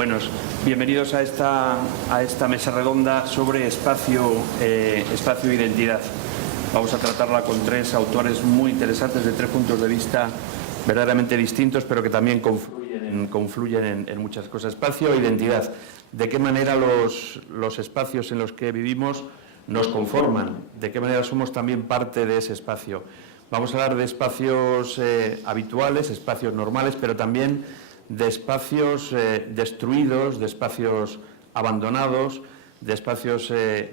Buenos, bienvenidos a esta mesa redonda sobre espacio e identidad. Vamos a tratarla con tres autores muy interesantes de tres puntos de vista verdaderamente distintos, pero que también confluyen en muchas cosas. Espacio e identidad. ¿De qué manera los espacios en los que vivimos nos conforman? ¿De qué manera somos también parte de ese espacio? Vamos a hablar de espacios habituales, espacios normales, pero también de espacios destruidos, de espacios abandonados, de espacios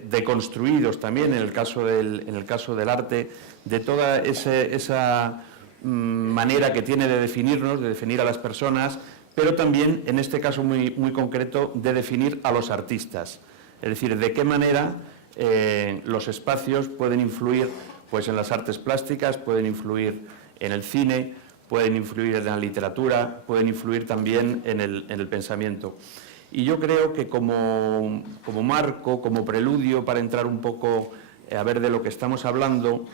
deconstruidos también, en el caso del arte, de toda esa manera que tiene de definirnos, de definir a las personas, pero también, en este caso muy concreto, de definir a los artistas. Es decir, de qué manera los espacios pueden influir pues, en las artes plásticas, pueden influir en el cine, pueden influir en la literatura, pueden influir también en el pensamiento. Y yo creo que como marco, como preludio para entrar un poco a ver de lo que estamos hablando,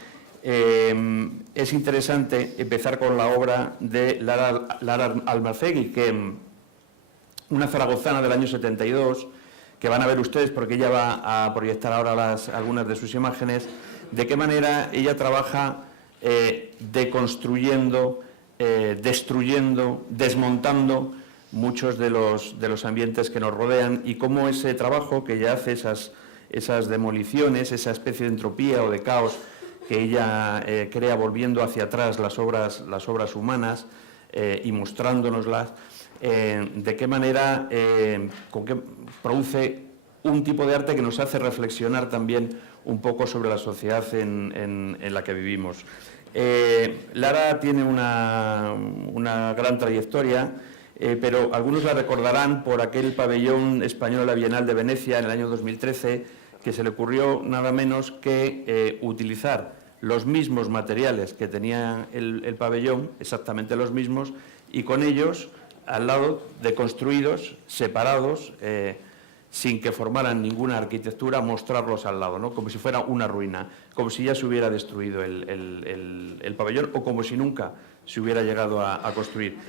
es interesante empezar con la obra de Lara Almasegui, una zaragozana del año 72, que van a ver ustedes porque ella va a proyectar ahora algunas de sus imágenes, de qué manera ella trabaja deconstruyendo, destruyendo, desmontando muchos de los ambientes que nos rodean y cómo ese trabajo que ella hace, esas demoliciones, esa especie de entropía o de caos que ella crea volviendo hacia atrás las obras humanas y mostrándonoslas, de qué manera produce un tipo de arte que nos hace reflexionar también un poco sobre la sociedad en la que vivimos. Lara tiene una gran trayectoria, pero algunos la recordarán por aquel pabellón español de la Bienal de Venecia en el año 2013, que se le ocurrió nada menos que utilizar los mismos materiales que tenía el pabellón, exactamente los mismos, y con ellos al lado, deconstruidos, separados, sin que formaran ninguna arquitectura, mostrarlos al lado, ¿no? Como si fuera una ruina, como si ya se hubiera destruido el pabellón o como si nunca se hubiera llegado a construir.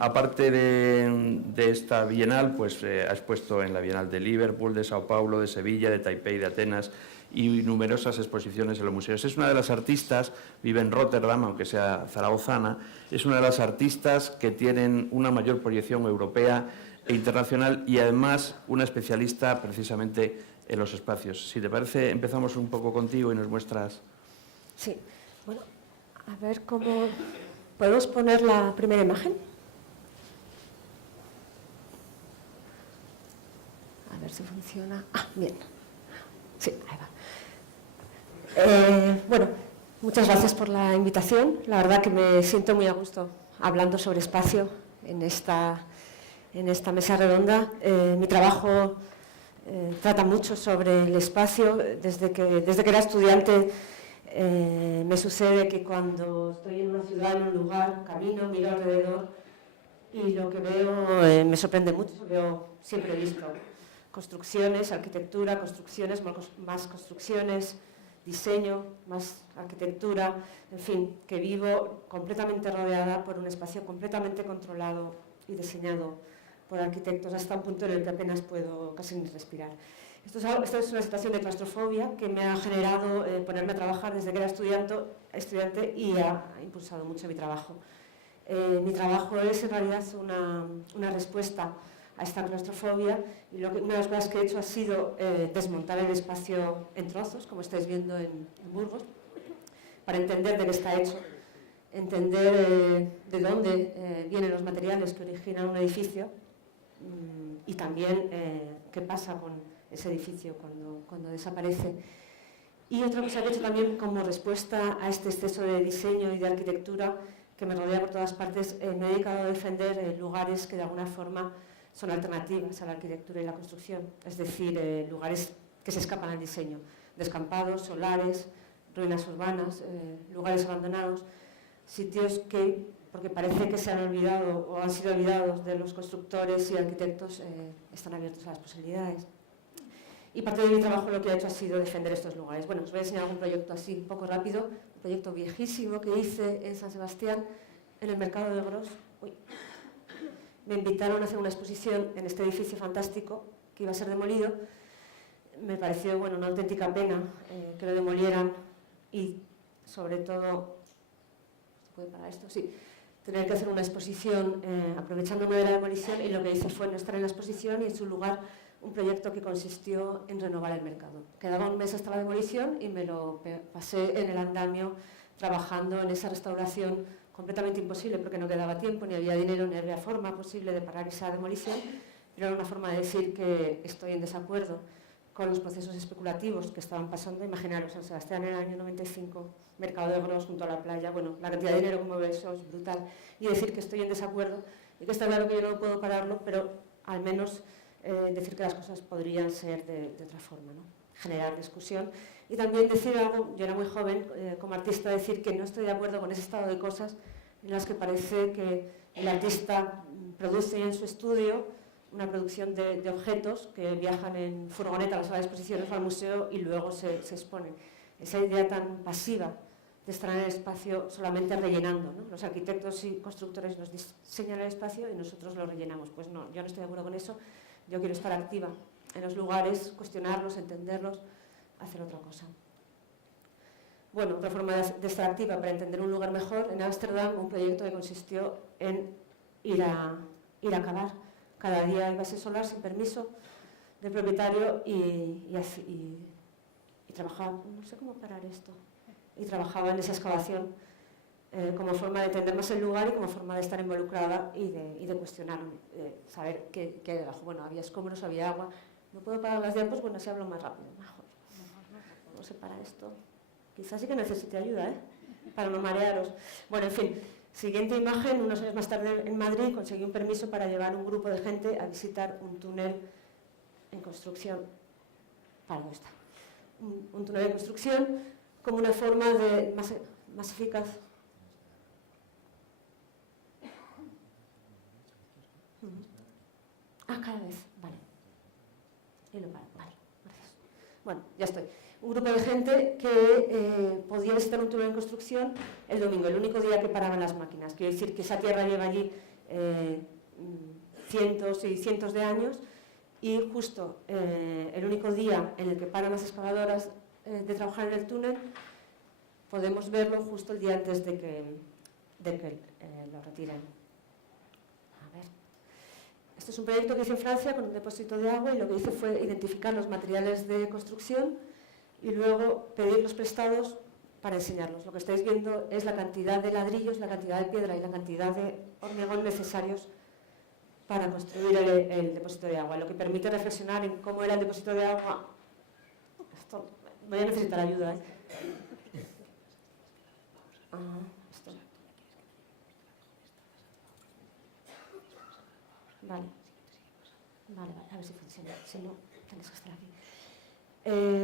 Aparte de esta Bienal, pues ha expuesto en la Bienal de Liverpool, de Sao Paulo, de Sevilla, de Taipei, de Atenas y numerosas exposiciones en los museos. Es una de las artistas, vive en Rotterdam, aunque sea zaragozana, es una de las artistas que tienen una mayor proyección europea e internacional y además una especialista precisamente en los espacios. Si te parece, empezamos un poco contigo y nos muestras. Sí, bueno, a ver cómo... ¿Podemos poner la primera imagen? A ver si funciona. Ah, bien. Sí, ahí va. Bueno, muchas gracias por la invitación. La verdad que me siento muy a gusto hablando sobre espacio en esta mesa redonda. Mi trabajo trata mucho sobre el espacio. Desde que era estudiante me sucede que cuando estoy en una ciudad, en un lugar, camino, miro alrededor y lo que veo me sorprende mucho. Siempre he visto construcciones, arquitectura, construcciones, más construcciones, diseño, más arquitectura, en fin, que vivo completamente rodeada por un espacio completamente controlado y diseñado por arquitectos hasta un punto en el que apenas puedo casi ni respirar. Esto es una situación de claustrofobia que me ha generado ponerme a trabajar desde que era estudiante y ha impulsado mucho mi trabajo. Mi trabajo es en realidad una respuesta a esta claustrofobia y una de las cosas que he hecho ha sido desmontar el espacio en trozos, como estáis viendo en Burgos, para entender de qué está hecho, entender de dónde vienen los materiales que originan un edificio y también qué pasa con ese edificio cuando desaparece. Y otra cosa que he hecho también como respuesta a este exceso de diseño y de arquitectura que me rodea por todas partes, me he dedicado a defender lugares que de alguna forma son alternativas a la arquitectura y la construcción, es decir, lugares que se escapan al diseño, descampados, solares, ruinas urbanas, lugares abandonados, sitios que, porque parece que se han olvidado o han sido olvidados de los constructores y arquitectos, están abiertos a las posibilidades. Y parte de mi trabajo lo que he hecho ha sido defender estos lugares. Bueno, os voy a enseñar algún proyecto así, un poco rápido, un proyecto viejísimo que hice en San Sebastián, en el mercado de Gros. me invitaron a hacer una exposición en este edificio fantástico que iba a ser demolido. Me pareció, bueno, una auténtica pena que lo demolieran y, sobre todo, ¿se puede parar esto? Sí. Tener que hacer una exposición aprovechándome de la demolición, y lo que hice fue no estar en la exposición y en su lugar un proyecto que consistió en renovar el mercado. Quedaba un mes hasta la demolición y me lo pasé en el andamio trabajando en esa restauración completamente imposible porque no quedaba tiempo, ni había dinero, ni había forma posible de parar esa demolición, pero era una forma de decir que estoy en desacuerdo con los procesos especulativos que estaban pasando. Imaginaros, San Sebastián en el año 95, mercado de Gros junto a la playa, bueno, la cantidad de dinero que mueve eso es brutal, y decir que estoy en desacuerdo y que está claro que yo no puedo pararlo, pero al menos decir que las cosas podrían ser de otra forma, ¿no? Generar discusión y también decir algo. Yo era muy joven como artista, decir que no estoy de acuerdo con ese estado de cosas en las que parece que el artista produce en su estudio una producción de objetos que viajan en furgoneta a la sala de exposiciones o al museo y luego se exponen. Esa idea tan pasiva de estar en el espacio solamente rellenando, ¿no? Los arquitectos y constructores nos diseñan el espacio y nosotros lo rellenamos. Pues no, yo no estoy de acuerdo con eso. Yo quiero estar activa en los lugares, cuestionarlos, entenderlos, hacer otra cosa. Bueno, otra forma de estar activa para entender un lugar mejor, en Ámsterdam, un proyecto que consistió en ir a cavar. Cada día en base solar, sin permiso del propietario, y trabajaba, no sé cómo parar esto, y trabajaba en esa excavación como forma de entender más el lugar y como forma de estar involucrada y de cuestionar, saber qué hay debajo. Bueno, había escombros, había agua. No puedo parar las diapos, bueno, si hablo más rápido. Mejor. No sé para esto. Quizás sí que necesite ayuda, para no marearos. Bueno, en fin. Siguiente imagen, unos años más tarde en Madrid conseguí un permiso para llevar un grupo de gente a visitar un túnel en construcción. Para no está. Un túnel de construcción como una forma de más eficaz. Cada vez, vale. Y lo paro, vale, gracias. Bueno, ya estoy. Un grupo de gente que podía visitar un túnel en construcción el domingo, el único día que paraban las máquinas. Quiero decir que esa tierra lleva allí cientos y cientos de años, y justo el único día en el que paran las excavadoras de trabajar en el túnel, podemos verlo justo el día antes de que lo retiren. A ver. Este es un proyecto que hice en Francia con un depósito de agua, y lo que hice fue identificar los materiales de construcción y luego pedirlos prestados para enseñarlos. Lo que estáis viendo es la cantidad de ladrillos, la cantidad de piedra y la cantidad de hormigón necesarios para construir el depósito de agua, lo que permite reflexionar en cómo era el depósito de agua. Esto, voy a necesitar ayuda, esto. Vale, a ver si funciona, si no, tenéis que estar aquí.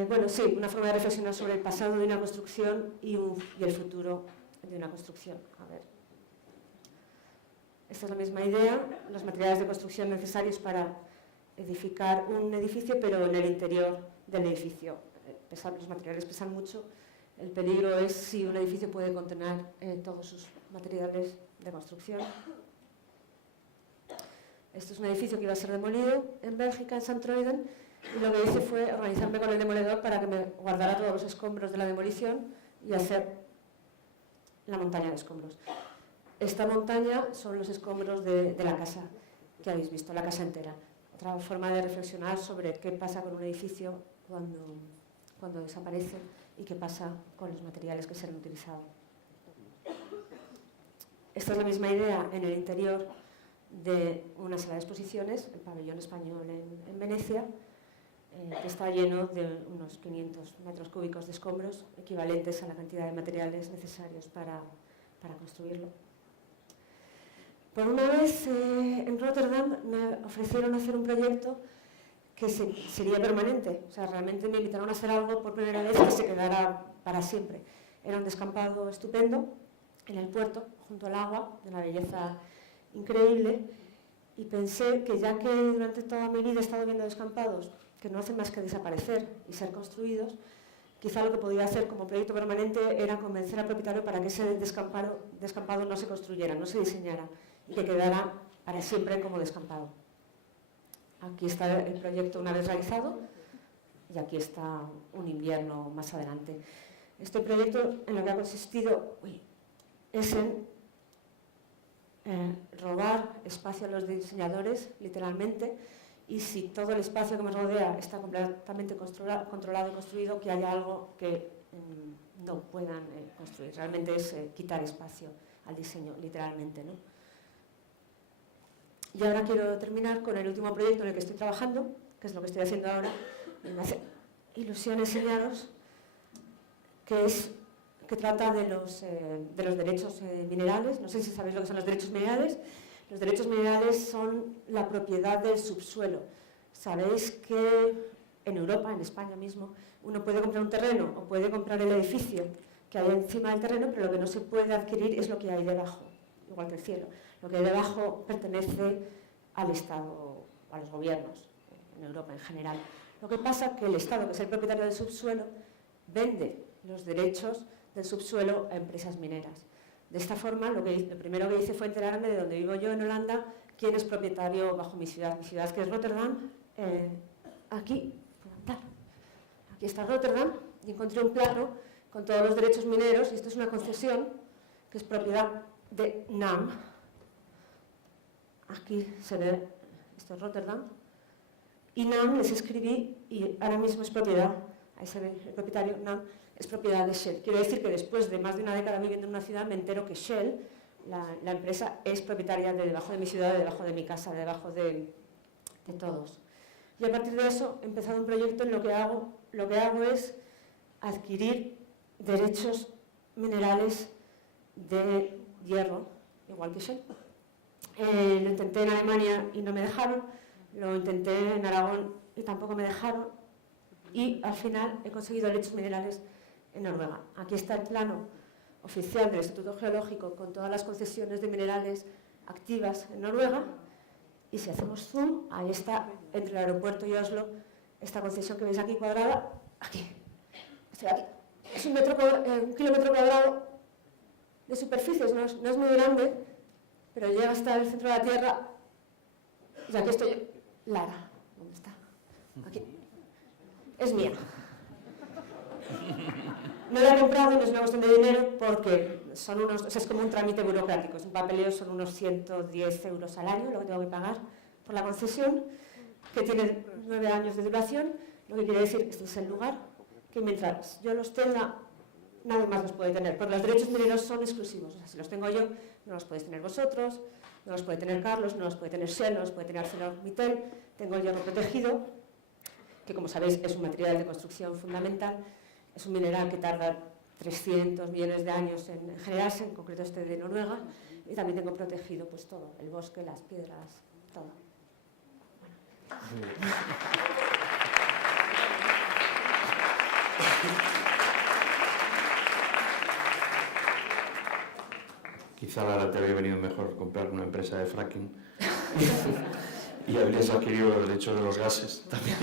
Bueno, sí, una forma de reflexionar sobre el pasado de una construcción y el futuro de una construcción. A ver. Esta es la misma idea, los materiales de construcción necesarios para edificar un edificio, pero en el interior del edificio. Los materiales pesan mucho. El peligro es si un edificio puede contener todos sus materiales de construcción. Este es un edificio que iba a ser demolido en Bélgica, en Sant-Truiden, y lo que hice fue organizarme con el demoledor para que me guardara todos los escombros de la demolición y hacer la montaña de escombros. Esta montaña son los escombros de la casa que habéis visto, la casa entera. Otra forma de reflexionar sobre qué pasa con un edificio cuando desaparece y qué pasa con los materiales que se han utilizado. Esta es la misma idea en el interior de una sala de exposiciones, el pabellón español en Venecia, que está lleno de unos 500 metros cúbicos de escombros, equivalentes a la cantidad de materiales necesarios para construirlo. Por una vez en Rotterdam me ofrecieron hacer un proyecto que sería permanente. O sea, realmente me invitaron a hacer algo por primera vez que se quedara para siempre. Era un descampado estupendo en el puerto, junto al agua, de una belleza increíble, y pensé que ya que durante toda mi vida he estado viendo descampados que no hacen más que desaparecer y ser construidos, quizá lo que podía hacer como proyecto permanente era convencer al propietario para que ese descampado no se construyera, no se diseñara, y que quedara para siempre como descampado. Aquí está el proyecto una vez realizado y aquí está un invierno más adelante. Este proyecto en lo que ha consistido es en robar espacio a los diseñadores, literalmente, y si todo el espacio que me rodea está completamente controlado y construido, que haya algo que no puedan construir. Realmente es quitar espacio al diseño, literalmente, ¿no? Y ahora quiero terminar con el último proyecto en el que estoy trabajando, que es lo que estoy haciendo ahora, y me hace ilusión enseñaros, que trata de los derechos minerales. No sé si sabéis lo que son los derechos minerales. Los derechos minerales son la propiedad del subsuelo. Sabéis que en Europa, en España mismo, uno puede comprar un terreno o puede comprar el edificio que hay encima del terreno, pero lo que no se puede adquirir es lo que hay debajo, igual que el cielo. Lo que hay debajo pertenece al Estado, a los gobiernos, en Europa en general. Lo que pasa es que el Estado, que es el propietario del subsuelo, vende los derechos del subsuelo a empresas mineras. De esta forma, lo primero que hice fue enterarme de donde vivo yo, en Holanda, quién es propietario bajo mi ciudad que es Rotterdam. Aquí está Rotterdam, y encontré un plano con todos los derechos mineros, y esto es una concesión que es propiedad de NAM. Aquí se ve, esto es Rotterdam, y NAM les escribí, y ahora mismo es propiedad, ahí se ve el propietario, NAM, es propiedad de Shell. Quiero decir que después de más de una década viviendo en una ciudad me entero que Shell, la empresa, es propietaria de debajo de mi ciudad, de debajo de mi casa, de debajo de todos. Y a partir de eso he empezado un proyecto en lo que hago es adquirir derechos minerales de hierro, igual que Shell. Lo intenté en Alemania y no me dejaron, lo intenté en Aragón y tampoco me dejaron, y al final he conseguido derechos minerales en Noruega. Aquí está el plano oficial del Instituto Geológico con todas las concesiones de minerales activas en Noruega, y si hacemos zoom, ahí está, entre el aeropuerto y Oslo, esta concesión que veis aquí cuadrada, aquí. Estoy aquí. Es un kilómetro cuadrado de superficie, no es muy grande, pero llega hasta el centro de la Tierra, y aquí estoy, Lara, ¿dónde está? Aquí. Es mía. No la he comprado, no es una cuestión de dinero, porque es como un trámite burocrático, es un papeleo, son unos 110 euros al año lo que tengo que pagar por la concesión, que tiene 9 años de duración, lo que quiere decir que este es el lugar, que mientras yo los tenga, nadie más los puede tener, porque los derechos mineros son exclusivos. O sea, si los tengo yo, no los podéis tener vosotros, no los puede tener Carlos, no los puede tener Shell, no los puede tener ArcelorMittal. Tengo el hierro protegido, que como sabéis es un material de construcción fundamental, es un mineral que tarda 300 millones de años en generarse, en concreto este de Noruega, y también tengo protegido pues todo, el bosque, las piedras, todo. Bueno. Quizá Lara te habría venido mejor comprar una empresa de fracking y habrías adquirido los derechos de los gases también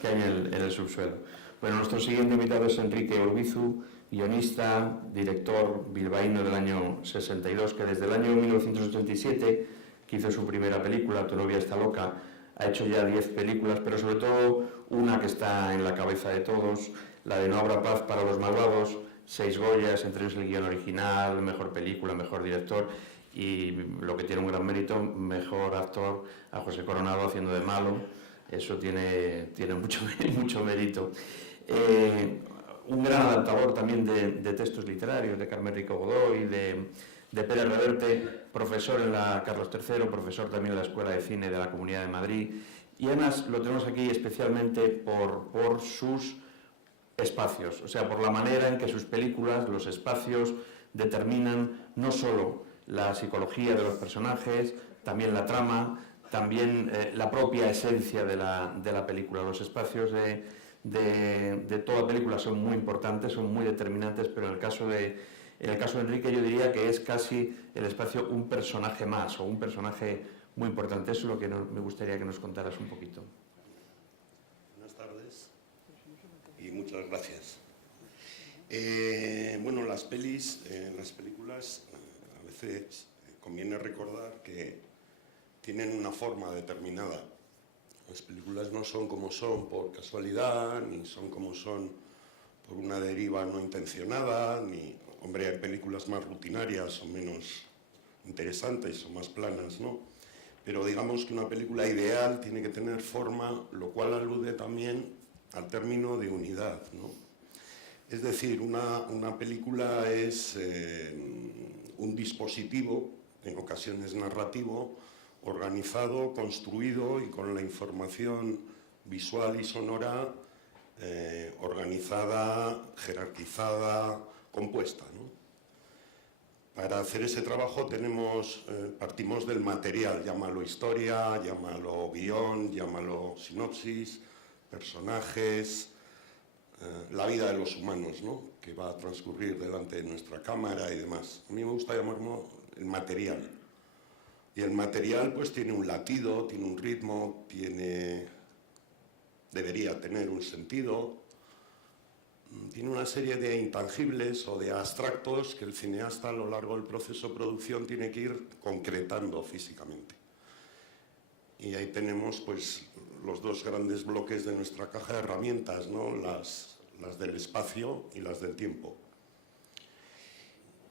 que hay en el subsuelo. Bueno, nuestro siguiente invitado es Enrique Urbizu, guionista, director bilbaíno del año 62, que desde el año 1987, que hizo su primera película, Tu novia está loca, ha hecho ya 10 películas, pero sobre todo una que está en la cabeza de todos, la de No habrá paz para los malvados, 6 Goyas, entre ellos el guión original, mejor película, mejor director, y lo que tiene un gran mérito, mejor actor, a José Coronado haciendo de malo. Eso tiene mucho mérito. Un gran adaptador también de textos literarios, de Carmen Rico Godoy, de Pérez Reverte, profesor en la Carlos III, profesor también en la Escuela de Cine de la Comunidad de Madrid, y además lo tenemos aquí especialmente por sus espacios, o sea, por la manera en que sus películas, los espacios, determinan no solo la psicología de los personajes, también la trama, también la propia esencia de la película. Los espacios de toda película son muy importantes, son muy determinantes, pero en el caso de Enrique yo diría que es casi el espacio un personaje más, o un personaje muy importante. Eso es lo que me gustaría que nos contaras un poquito. Buenas tardes y muchas gracias. Bueno, las películas, a veces conviene recordar que tienen una forma determinada. Las películas no son como son por casualidad, ni son como son por una deriva no intencionada, ni... Hombre, hay películas más rutinarias o menos interesantes o más planas, ¿no? Pero digamos que una película ideal tiene que tener forma, lo cual alude también al término de unidad, ¿no? Es decir, una película es un dispositivo, en ocasiones narrativo, organizado, construido y con la información visual y sonora organizada, jerarquizada, compuesta, ¿no? Para hacer ese trabajo partimos del material, llámalo historia, llámalo guión, llámalo sinopsis, personajes, la vida de los humanos, ¿no?, que va a transcurrir delante de nuestra cámara y demás. A mí me gusta llamarlo el material. Y el material pues tiene un latido, tiene un ritmo, debería tener un sentido, tiene una serie de intangibles o de abstractos que el cineasta a lo largo del proceso de producción tiene que ir concretando físicamente. Y ahí tenemos pues los dos grandes bloques de nuestra caja de herramientas, ¿no?, las del espacio y las del tiempo.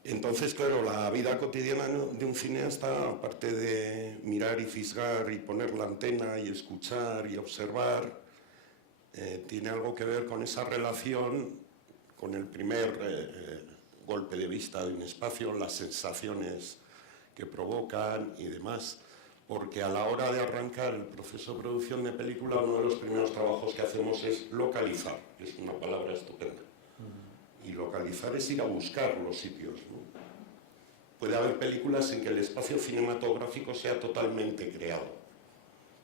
Entonces, claro, la vida cotidiana de un cineasta, aparte de mirar y fisgar y poner la antena y escuchar y observar, tiene algo que ver con esa relación, con el primer golpe de vista de un espacio, las sensaciones que provocan y demás, porque a la hora de arrancar el proceso de producción de película, uno de los primeros trabajos que hacemos es localizar, que es una palabra estupenda. Y localizar es ir a buscar los sitios, ¿no? Puede haber películas en que el espacio cinematográfico sea totalmente creado,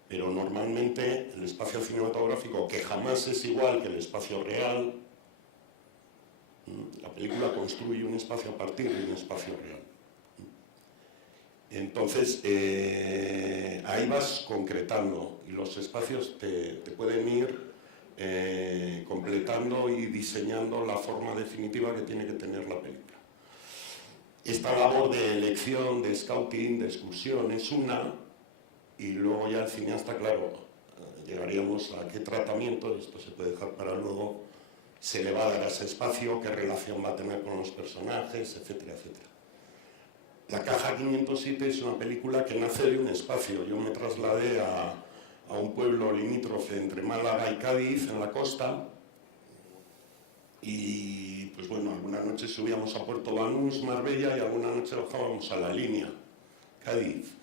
pero normalmente el espacio cinematográfico, que jamás es igual que el espacio real, la película construye un espacio a partir de un espacio real. Entonces, ahí vas concretando y los espacios te pueden ir completando y diseñando la forma definitiva que tiene que tener la película. Esta labor de elección, de scouting, de exclusión es una, y luego ya el cineasta, claro, llegaríamos a qué tratamiento, esto se puede dejar para luego, se le va a dar a ese espacio, qué relación va a tener con los personajes, etcétera, etcétera. La Caja 507 es una película que nace de un espacio. Yo me trasladé a un pueblo limítrofe entre Málaga y Cádiz, en la costa, y pues bueno, algunas noches subíamos a Puerto Banús, Marbella, y alguna noche bajábamos a La Línea, Cádiz.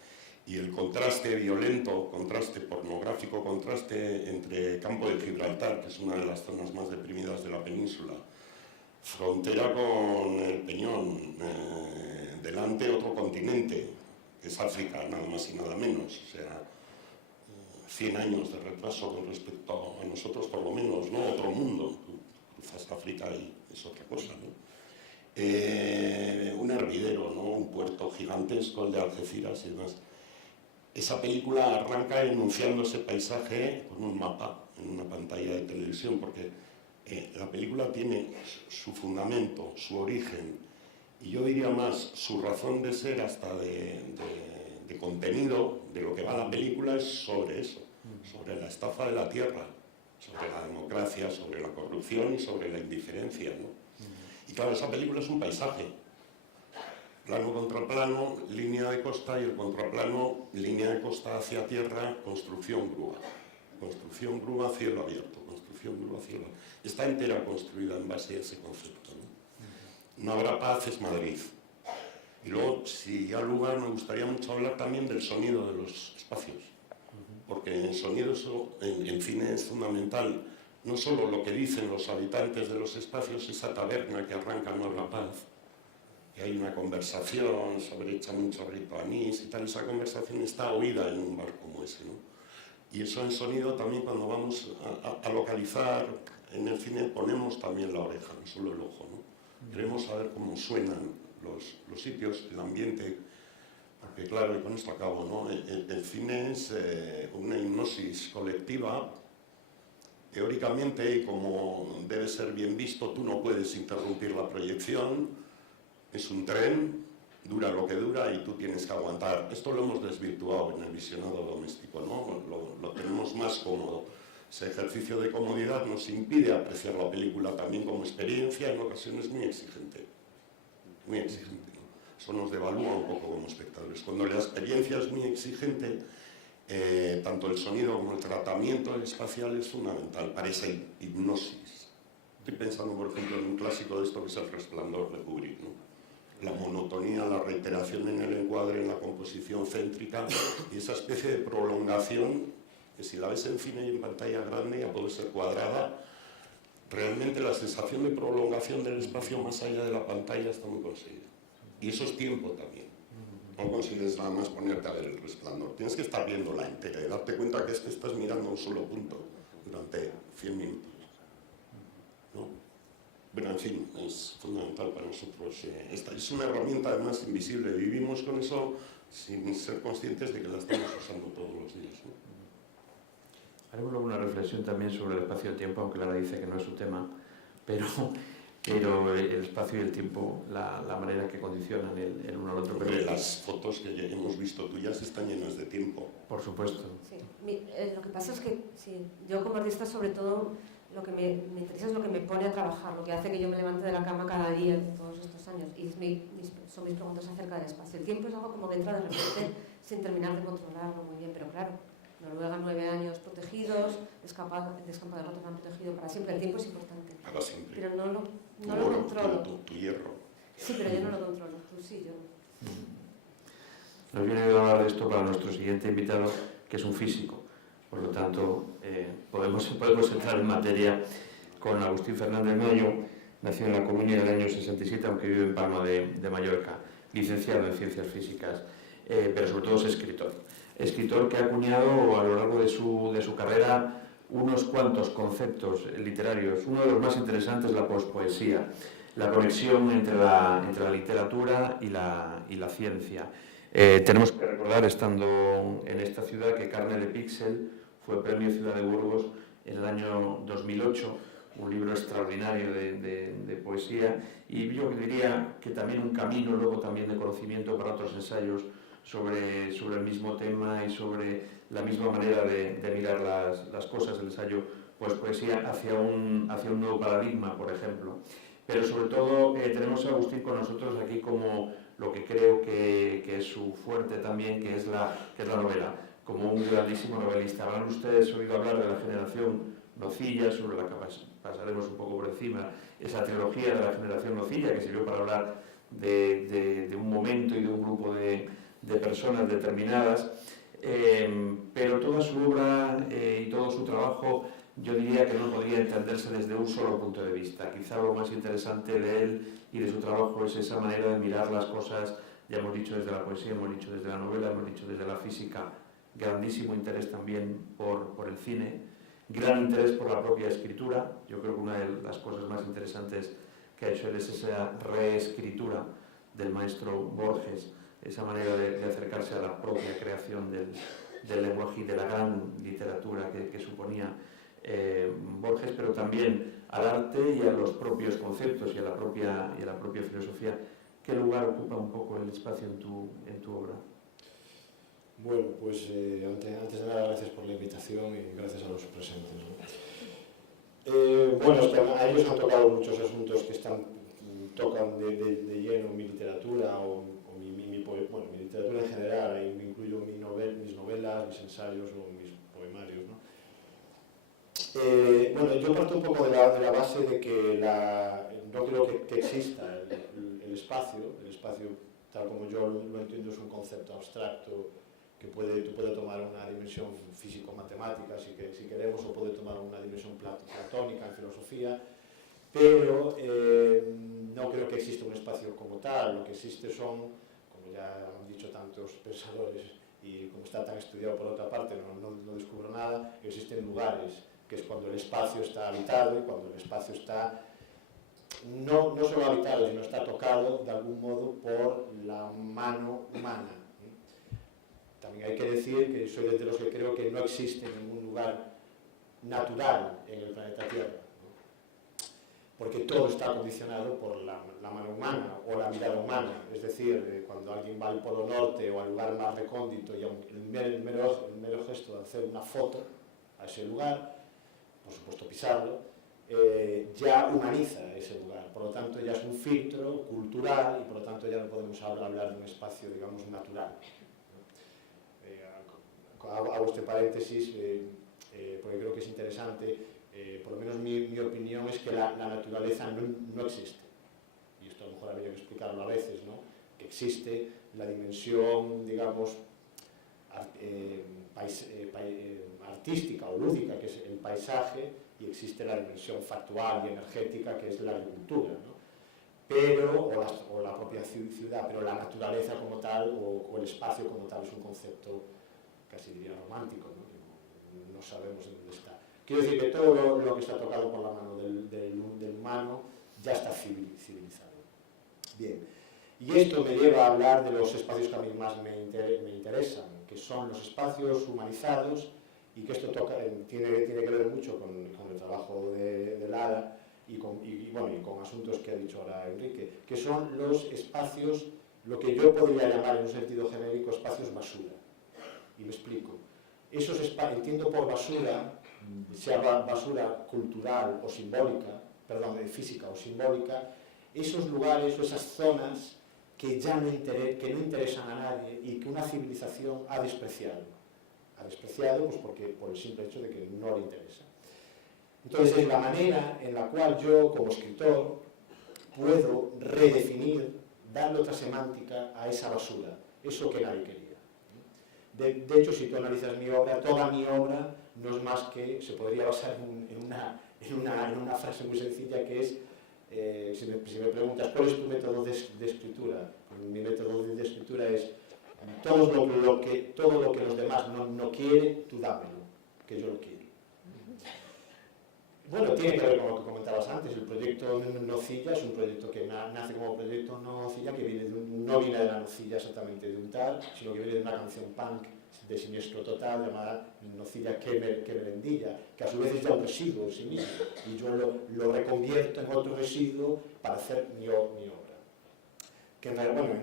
Y el contraste violento, contraste pornográfico, contraste entre Campo de Gibraltar, que es una de las zonas más deprimidas de la península, frontera con el Peñón, delante otro continente, que es África, nada más y nada menos, o sea, 100 años de retraso con respecto a nosotros, por lo menos, ¿no? Otro mundo, cruzas África y es otra cosa, ¿no? Un hervidero, ¿no? Un puerto gigantesco, el de Algeciras y demás. Esa película arranca enunciando ese paisaje con un mapa en una pantalla de televisión, porque la película tiene su fundamento, su origen, y yo diría más, su razón de ser hasta de contenido, de lo que va la película, es sobre eso, sobre la estafa de la tierra, sobre la democracia, sobre la corrupción y sobre la indiferencia, ¿no? Y claro, esa película es un paisaje. Plano contra plano, línea de costa, y el contraplano, línea de costa hacia tierra, construcción grúa. Construcción grúa, cielo abierto, construcción grúa, cielo abierto. Está entera construida en base a ese concepto, ¿no? No habrá paz, es Madrid. Y luego, si hay lugar, me gustaría mucho hablar también del sonido de los espacios. Porque en sonido, en cine es fundamental, no solo lo que dicen los habitantes de los espacios, esa taberna que arranca No habrá paz, que hay una conversación sobre échame un chorrito de anís y tal, esa conversación está oída en un bar como ese, ¿no? Y eso en sonido también, cuando vamos a localizar en el cine, ponemos también la oreja, no solo el ojo, ¿no? Queremos saber cómo suenan los sitios, el ambiente, porque claro, y con esto acabo, ¿no? El cine es una hipnosis colectiva. Teóricamente, y como debe ser bien visto, tú no puedes interrumpir la proyección. Es un tren, dura lo que dura y tú tienes que aguantar. Esto lo hemos desvirtuado en el visionado doméstico, ¿no? Lo tenemos más cómodo. Ese ejercicio de comodidad nos impide apreciar la película también como experiencia, en ocasiones muy exigente. Muy exigente, ¿no? Eso nos devalúa un poco como espectadores. Cuando la experiencia es muy exigente, tanto el sonido como el tratamiento espacial es fundamental para esa hipnosis. Estoy pensando, por ejemplo, en un clásico de esto que es El Resplandor de Kubrick, ¿no? La monotonía, la reiteración en el encuadre, en la composición céntrica y esa especie de prolongación que si la ves en cine y en pantalla grande ya puede ser cuadrada. Realmente la sensación de prolongación del espacio más allá de la pantalla está muy conseguida. Y eso es tiempo también. No consigues nada más ponerte a ver El Resplandor. Tienes que estar viéndola entera y darte cuenta que es que estás mirando un solo punto durante 100 minutos. ¿No? Pero en fin, es fundamental para nosotros. Esta es una herramienta además invisible. Vivimos con eso sin ser conscientes de que la estamos usando todos los días, ¿no? Haremos luego una reflexión también sobre el espacio-tiempo, aunque Lara dice que no es su tema, pero el espacio y el tiempo, la manera que condicionan el uno al otro. Pero las fotos que ya hemos visto tuyas están llenas de tiempo. Por supuesto. Sí. Lo que pasa es que sí, yo como artista sobre todo lo que me interesa es lo que me pone a trabajar, lo que hace que yo me levante de la cama cada día todos estos años, y son mis preguntas acerca del espacio. El tiempo es algo como que entra de repente sin terminar de controlarlo muy bien, pero claro, Noruega 9 años protegidos, descampado de Rotterdam protegido para siempre. El tiempo es importante. Para siempre. Pero no lo controlo. Tu hierro. Sí, pero yo no lo controlo. Tú sí, yo no. Nos viene a hablar de esto para nuestro siguiente invitado, que es un físico. Por lo tanto, podemos entrar en materia con Agustín Fernández Mayo, nacido en La Coruña en el año 67, aunque vive en Palma de Mallorca, licenciado en Ciencias Físicas, pero sobre todo es escritor. Escritor que ha acuñado a lo largo de su carrera unos cuantos conceptos literarios. Uno de los más interesantes es la pospoesía, la conexión entre la literatura y la ciencia. Tenemos que recordar, estando en esta ciudad, que Carne de Píxel fue premio Ciudad de Burgos en el año 2008, un libro extraordinario de poesía, y yo diría que también un camino luego también de conocimiento para otros ensayos sobre el mismo tema y sobre la misma manera de mirar las cosas, el ensayo pues poesía hacia un nuevo paradigma, por ejemplo. Pero sobre todo tenemos a Agustín con nosotros aquí como lo que creo que es su fuerte también, que es la novela, como un grandísimo novelista. Habrán ustedes oído hablar de la generación Nocilla, sobre la que pasaremos un poco por encima, esa trilogía de la generación Nocilla, que sirvió para hablar de un momento y de un grupo de personas determinadas, pero toda su obra y todo su trabajo yo diría que no podría entenderse desde un solo punto de vista. Quizá lo más interesante de él y de su trabajo es esa manera de mirar las cosas, ya hemos dicho desde la poesía, hemos dicho desde la novela, hemos dicho desde la física, grandísimo interés también por el cine, gran interés por la propia escritura. Yo creo que una de las cosas más interesantes que ha hecho él es esa reescritura del maestro Borges, esa manera de acercarse a la propia creación del lenguaje y de la gran literatura que suponía Borges, pero también al arte y a los propios conceptos y a la propia filosofía. ¿Qué lugar ocupa un poco el espacio en tu obra? Bueno, pues antes de nada, gracias por la invitación y gracias a los presentes, ¿no? Bueno, es que a ellos han tocado muchos asuntos que tocan de lleno mi literatura o mi literatura en general, ahí me incluyo mis novelas, mis ensayos o mis poemarios, ¿no? Bueno, yo parto un poco de la base de que no creo que exista el espacio tal como yo lo entiendo es un concepto abstracto que puede tomar una dimensión físico-matemática si queremos, o puede tomar una dimensión platónica en filosofía, pero no creo que exista un espacio como tal. Lo que existe son, como ya han dicho tantos pensadores y como está tan estudiado por otra parte, no descubro nada, existen lugares, que es cuando el espacio está habitado y cuando el espacio está no solo habitado, sino está tocado de algún modo por la mano humana. También hay que decir que soy de los que creo que no existe ningún lugar natural en el planeta Tierra, ¿no? porque todo está condicionado por la mano humana o la mirada humana. Es decir, cuando alguien va al Polo Norte o al lugar más recóndito y el mero gesto de hacer una foto a ese lugar, por supuesto pisarlo, ya humaniza ese lugar. Por lo tanto, ya es un filtro cultural y por lo tanto ya no podemos hablar de un espacio, digamos, natural. Hago este paréntesis porque creo que es interesante. Por lo menos mi opinión es que la naturaleza no existe. Y esto a lo mejor habría que explicarlo a veces, ¿no? Que existe la dimensión, digamos, artística o lúdica, que es el paisaje, y existe la dimensión factual y energética, que es la agricultura, ¿no? O la propia ciudad, pero la naturaleza como tal, o el espacio como tal, es un concepto casi diría romántico, ¿no? No sabemos en dónde está. Quiero decir que todo lo que está tocado por la mano del humano ya está civilizado. Bien, y esto me lleva a hablar de los espacios que a mí más me interesan, que son los espacios humanizados, y que esto tiene que ver mucho con el trabajo de Lara y con asuntos que ha dicho ahora Enrique, que son los espacios, lo que yo podría llamar en un sentido genérico, espacios basura. Y lo explico. Entiendo por basura, sea basura cultural o simbólica, perdón, física o simbólica, esos lugares o esas zonas que ya no interesan a nadie y que una civilización ha despreciado. Ha despreciado pues por el simple hecho de que no le interesa. Entonces es la manera en la cual yo, como escritor, puedo redefinir, darle otra semántica a esa basura, eso que nadie quería. De hecho, si tú analizas mi obra, toda mi obra no es más que, se podría basar en una frase muy sencilla que es, si me preguntas, ¿cuál es tu método de escritura? Mi método de escritura es, todo lo que los demás no quieren, tú dámelo, que yo lo quiero. Bueno, tiene que ver con lo que comentabas antes. El proyecto Nocilla es un proyecto que nace como proyecto Nocilla, que no viene de la nocilla exactamente de untar, sino que viene de una canción punk de Siniestro Total llamada Nocilla que merendilla, que a su vez es ya un residuo en sí mismo, y yo lo reconvierto en otro residuo para hacer mi obra. Que en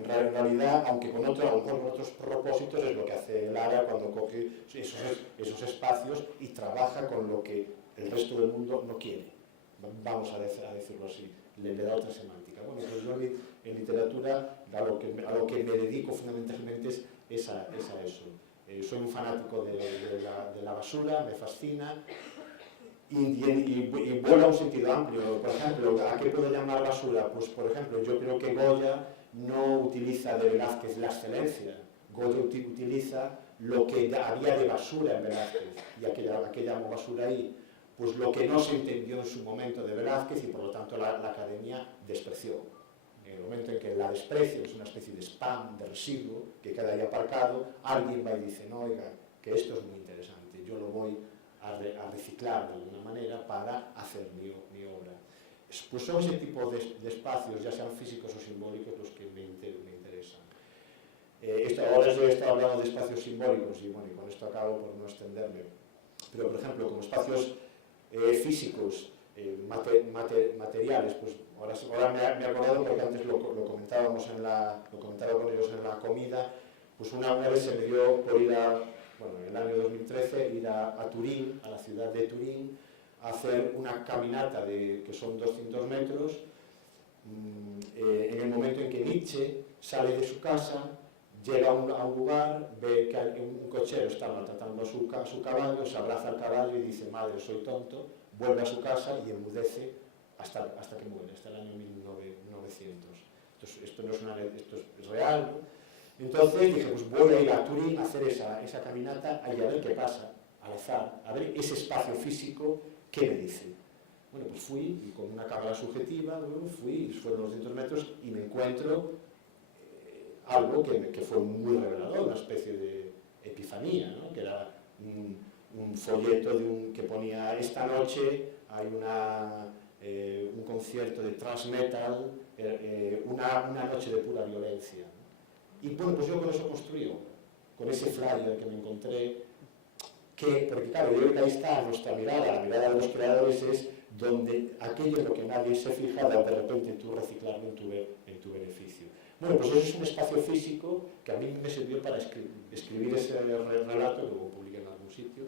realidad, aunque con otros propósitos, es lo que hace Lara cuando coge esos espacios y trabaja con lo que el resto del mundo no quiere. Vamos a decirlo así, le da otra semántica. Bueno, pues yo en literatura a lo que me dedico fundamentalmente es a eso. Soy un fanático de la basura, me fascina, y vuelvo a un sentido amplio. Por ejemplo, ¿a qué puedo llamar basura? Pues, por ejemplo, yo creo que Goya no utiliza de Velázquez la excelencia. Goya utiliza lo que había de basura en Velázquez. ¿Y a qué llamo basura ahí? Pues lo que no se entendió en su momento de Velázquez y por lo tanto la Academia despreció. En el momento en que la desprecio, es una especie de spam, de residuo, que queda ahí aparcado, alguien va y dice, no, oiga, que esto es muy interesante, yo lo voy a reciclar de alguna manera para hacer mi obra. Pues son ese tipo de espacios, ya sean físicos o simbólicos, los que me interesan. Ahora yo he estado hablando de espacios simbólicos y bueno, y con esto acabo por no extenderme. Pero, por ejemplo, como espacios físicos, materiales, pues ahora me he acordado porque antes lo comentaba con ellos en la comida, pues una vez se me dio por ir en el año 2013, ir a Turín, a la ciudad de Turín, a hacer una caminata que son 200 metros, en el momento en que Nietzsche sale de su casa, llega a un lugar, ve que un cochero está maltratando a su caballo, se abraza al caballo y dice, madre, soy tonto, vuelve a su casa y enmudece hasta que muere, hasta el año 1900. Esto es real, ¿no? Entonces dije, pues voy a ir a Turín a hacer esa caminata y a ver qué pasa, al azar, a ver ese espacio físico, ¿qué me dice? Bueno, pues fui y con una cámara subjetiva, fueron los 200 metros y me encuentro algo que fue muy revelador, una especie de epifanía, ¿no? Que era un folleto que ponía esta noche hay un concierto de thrash metal, una noche de pura violencia. Y bueno, pues yo con eso construí, con ese flyer que me encontré, porque claro, yo creo que ahí está nuestra mirada, la mirada de los creadores es donde aquello en lo que nadie se fija, de repente tú reciclarlo en tu beneficio. Bueno, pues eso es un espacio físico que a mí me sirvió para escribir ese relato, que luego publiqué en algún sitio.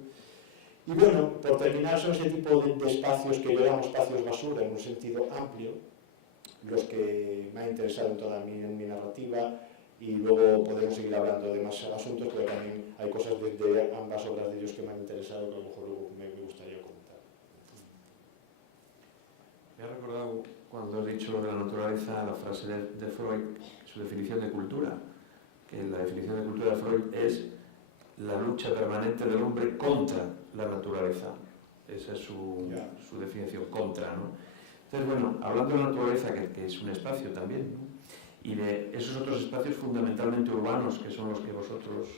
Y bueno, por terminar, son ese tipo de espacios que yo llamo espacios basura en un sentido amplio, los que me han interesado en toda mi narrativa, y luego podemos seguir hablando de más asuntos, pero también hay cosas de ambas obras de ellos que me han interesado que a lo mejor luego me gustaría comentar. Me ha recordado, cuando has dicho lo de la naturaleza, la frase de Freud, su definición de cultura, que la definición de cultura de Freud es la lucha permanente del hombre contra la naturaleza. Esa es su definición, contra, ¿no? Entonces, bueno, hablando de la naturaleza, que es un espacio también, ¿no? Y de esos otros espacios fundamentalmente urbanos, que son los que vosotros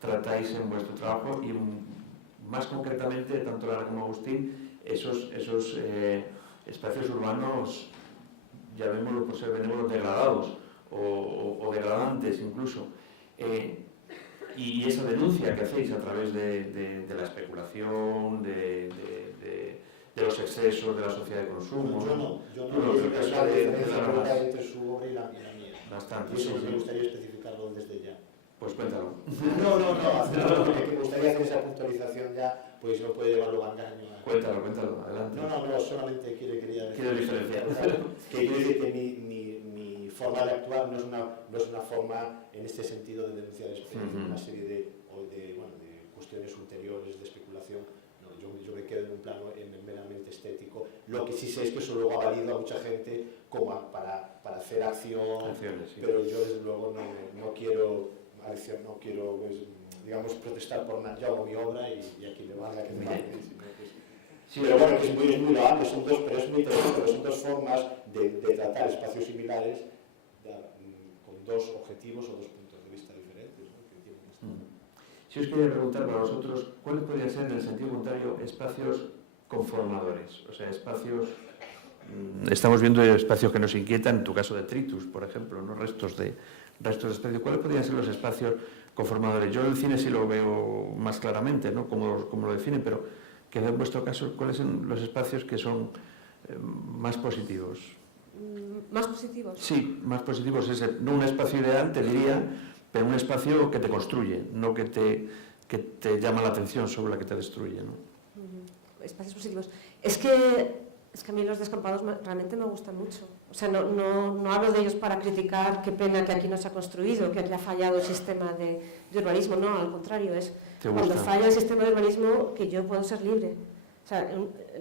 tratáis en vuestro trabajo, y más concretamente, tanto Lara como Agustín, esos espacios urbanos, llamémoslo por ser benévolos, degradados o degradantes incluso. Y esa denuncia que hacéis a través de la especulación, de los excesos de la sociedad de consumo. Yo no es la diferencia entre su obra y la mía. Bastante. Y eso me gustaría especificarlo desde ya. Pues cuéntalo. No, me gustaría hacer esa puntualización ya, pues no puede llevarlo a engaño. Cuéntalo, adelante. No, solamente quería Quiero diferenciar. Que quiere decir que mi forma de actuar no es una forma en este sentido de denunciar una serie de cuestiones ulteriores de especulación. No, yo me quedo en un plano meramente estético. Lo que sí sé es que eso luego ha valido a mucha gente como para hacer acciones, sí. Pero yo desde luego no quiero pues, digamos, protestar por nada. Yo hago mi obra y aquí le valga que me valga. Sí, pero bueno, que es muy loable, pero es muy interesante, pero son dos formas de tratar espacios similares con dos objetivos o dos puntos de vista diferentes, ¿no? Que tienen Si os quería preguntar para vosotros, ¿cuáles podrían ser, en el sentido contrario, espacios conformadores? O sea, espacios... Estamos viendo espacios que nos inquietan, en tu caso detritus, por ejemplo, ¿no? restos de espacio. ¿Cuáles podrían ser los espacios conformadores? Yo en el cine sí lo veo más claramente, ¿no? Como lo definen, pero que en vuestro caso, ¿cuáles son los espacios que son más positivos? ¿Más positivos? Sí, más positivos. No un espacio ideal, te diría, pero un espacio que te construye, no que te llama la atención sobre la que te destruye, ¿no? Espacios positivos. Es que a mí los descampados realmente me gustan mucho. O sea, no hablo de ellos para criticar qué pena que aquí no se ha construido, que aquí ha fallado el sistema de urbanismo. No, al contrario, es cuando falla el sistema de urbanismo que yo puedo ser libre. O sea,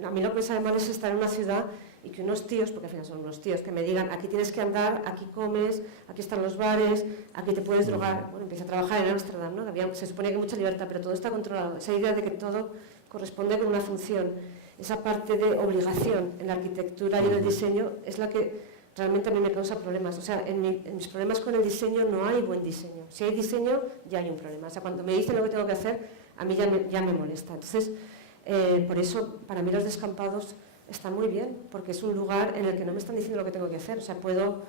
a mí lo que me sabe mal es estar en una ciudad y que unos tíos, porque al final son unos tíos, que me digan, aquí tienes que andar, aquí comes, aquí están los bares, aquí te puedes drogar. Bueno, empecé a trabajar en Ámsterdam, ¿no? Se supone que hay mucha libertad, pero todo está controlado. Esa idea de que todo corresponde con una función, esa parte de obligación en la arquitectura y en el diseño es la que realmente a mí me causa problemas. O sea, en mis problemas con el diseño no hay buen diseño. Si hay diseño, ya hay un problema. O sea, cuando me dicen lo que tengo que hacer, a mí ya me molesta. Entonces, por eso, para mí los descampados están muy bien, porque es un lugar en el que no me están diciendo lo que tengo que hacer. O sea, puedo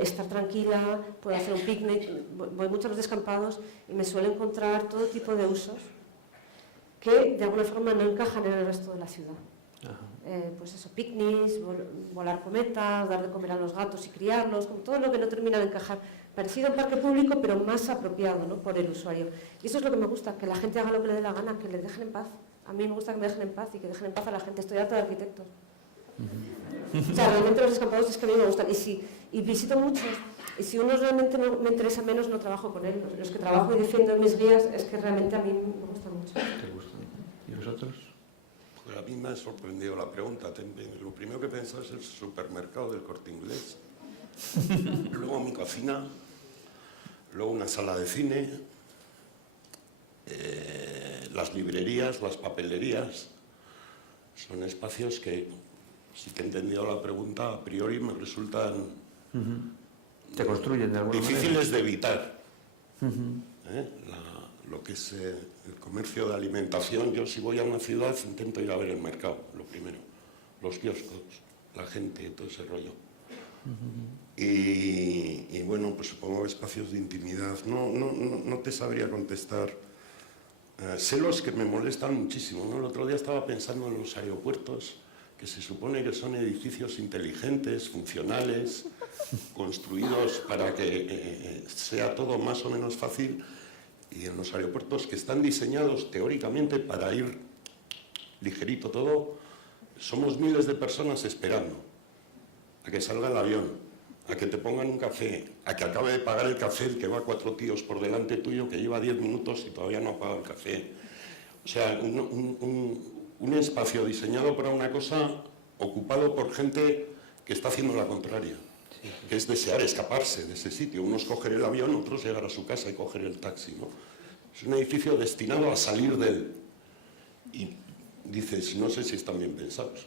estar tranquila, puedo hacer un picnic. Voy mucho a los descampados y me suelo encontrar todo tipo de usos que de alguna forma no encajan en el resto de la ciudad. Pues eso, picnics, volar cometas, dar de comer a los gatos y criarlos, como todo lo que no termina de encajar. Parecido a un parque público, pero más apropiado, ¿no? Por el usuario. Y eso es lo que me gusta, que la gente haga lo que le dé la gana, que le dejen en paz. A mí me gusta que me dejen en paz y que dejen en paz a la gente. Estoy harta de arquitectos. O sea, realmente los descampados es que a mí me gustan. Y visito muchos. Y si uno realmente me interesa menos, no trabajo con él. Los que trabajo y defiendo en mis guías es que realmente a mí me gustan mucho. ¿Te gustan? ¿Y vosotros? Pues a mí me ha sorprendido la pregunta. Lo primero que he pensado es el supermercado del Corte Inglés. Luego mi cocina. Luego una sala de cine. Las librerías, las papelerías. Son espacios que, sí que he entendido la pregunta, a priori me resultan... Te construyen de alguna manera. Difíciles de evitar. Lo que es el comercio de alimentación. Yo si voy a una ciudad intento ir a ver el mercado, lo primero. Los kioscos, la gente, todo ese rollo. Y bueno, pues supongo espacios de intimidad. No te sabría contestar. Sé los que me molestan muchísimo, ¿no? El otro día estaba pensando en los aeropuertos. que se supone que son edificios inteligentes, funcionales, construidos para que sea todo más o menos fácil, y en los aeropuertos que están diseñados teóricamente para ir ligerito todo, somos miles de personas esperando a que salga el avión, a que te pongan un café, a que acabe de pagar el café el que va 4 tíos por delante tuyo que lleva 10 minutos y todavía no ha pagado el café. O sea, un espacio diseñado para una cosa ocupado por gente que está haciendo la contraria, que es desear escaparse de ese sitio. Unos coger el avión, otros llegar a su casa y coger el taxi, ¿no? Es un edificio destinado a salir de él. Y dices, no sé si están bien pensados.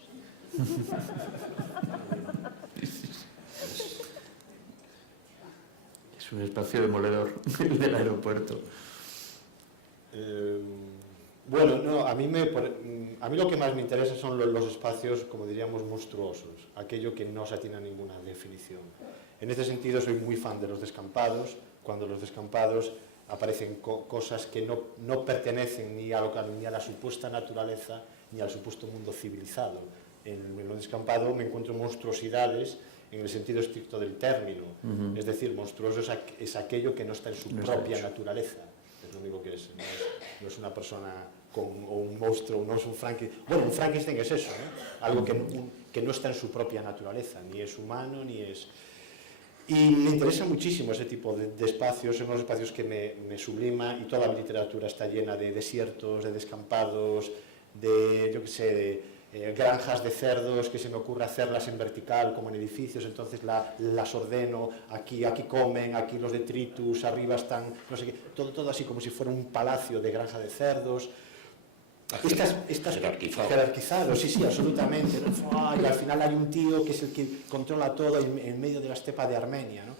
Es un espacio demoledor del aeropuerto. Bueno, no, a mí lo que más me interesa son los espacios, como diríamos, monstruosos, aquello que no se atiene a ninguna definición. En este sentido soy muy fan de los descampados, cuando los descampados aparecen cosas que no pertenecen ni a la supuesta naturaleza ni al supuesto mundo civilizado. En lo descampado me encuentro monstruosidades en el sentido estricto del término, es decir, monstruoso es aquello que no está en su propia naturaleza, es lo único que es, no es una persona o un monstruo, no es un Frankenstein. Bueno, un Frankenstein es eso, ¿no? Algo que no está en su propia naturaleza, ni es humano, ni es... Y me interesa muchísimo ese tipo de espacios, son unos espacios que me sublima, y toda la literatura está llena de desiertos, de descampados, de, yo qué sé, de granjas de cerdos que se me ocurre hacerlas en vertical como en edificios, entonces las ordeno, aquí comen, aquí los detritus, arriba están, no sé qué, todo así como si fuera un palacio de granja de cerdos. Estas jerarquizado, sí, absolutamente, ¿no? Y al final hay un tío que es el que controla todo en medio de la estepa de Armenia, ¿no?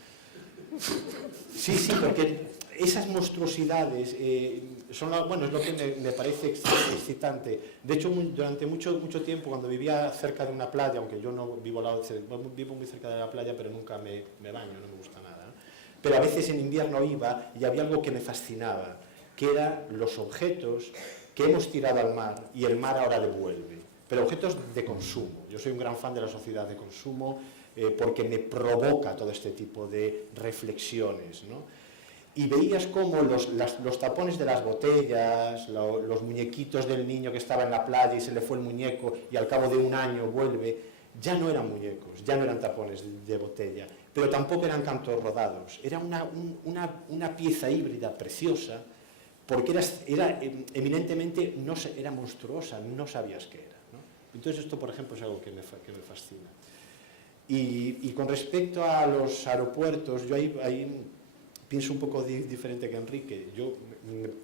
Sí, porque esas monstruosidades es lo que me parece excitante. De hecho, durante mucho tiempo, cuando vivía cerca de una playa, aunque yo no vivo muy cerca de la playa, pero nunca me baño, no me gusta nada, ¿no? Pero a veces en invierno iba y había algo que me fascinaba, que eran los objetos que hemos tirado al mar y el mar ahora devuelve, pero objetos de consumo. Yo soy un gran fan de la sociedad de consumo porque me provoca todo este tipo de reflexiones, ¿no? Y veías cómo los tapones de las botellas, los muñequitos del niño que estaba en la playa y se le fue el muñeco y al cabo de un año vuelve, ya no eran muñecos, ya no eran tapones de botella, pero tampoco eran cantos rodados, era una pieza híbrida preciosa, porque era eminentemente, era monstruosa, no sabías qué era, ¿no? Entonces esto, por ejemplo, es algo que me fascina. Y con respecto a los aeropuertos, yo ahí pienso un poco diferente que Enrique. Yo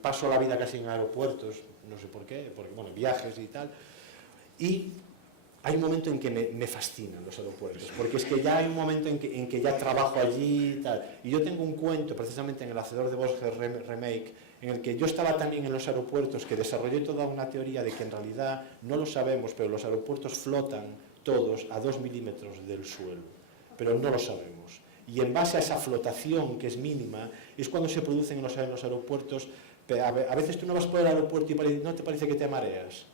paso la vida casi en aeropuertos, no sé por qué, porque, bueno, viajes y tal, y hay un momento en que me fascinan los aeropuertos, porque es que ya hay un momento en que ya trabajo allí y tal. Y yo tengo un cuento, precisamente en El Hacedor de Bosques Remake, en el que yo estaba también en los aeropuertos, que desarrollé toda una teoría de que en realidad no lo sabemos, pero los aeropuertos flotan todos a 2 milímetros del suelo, pero no lo sabemos. Y en base a esa flotación, que es mínima, es cuando se producen en los aeropuertos. A veces tú no vas por el aeropuerto y ¿no te parece que te mareas?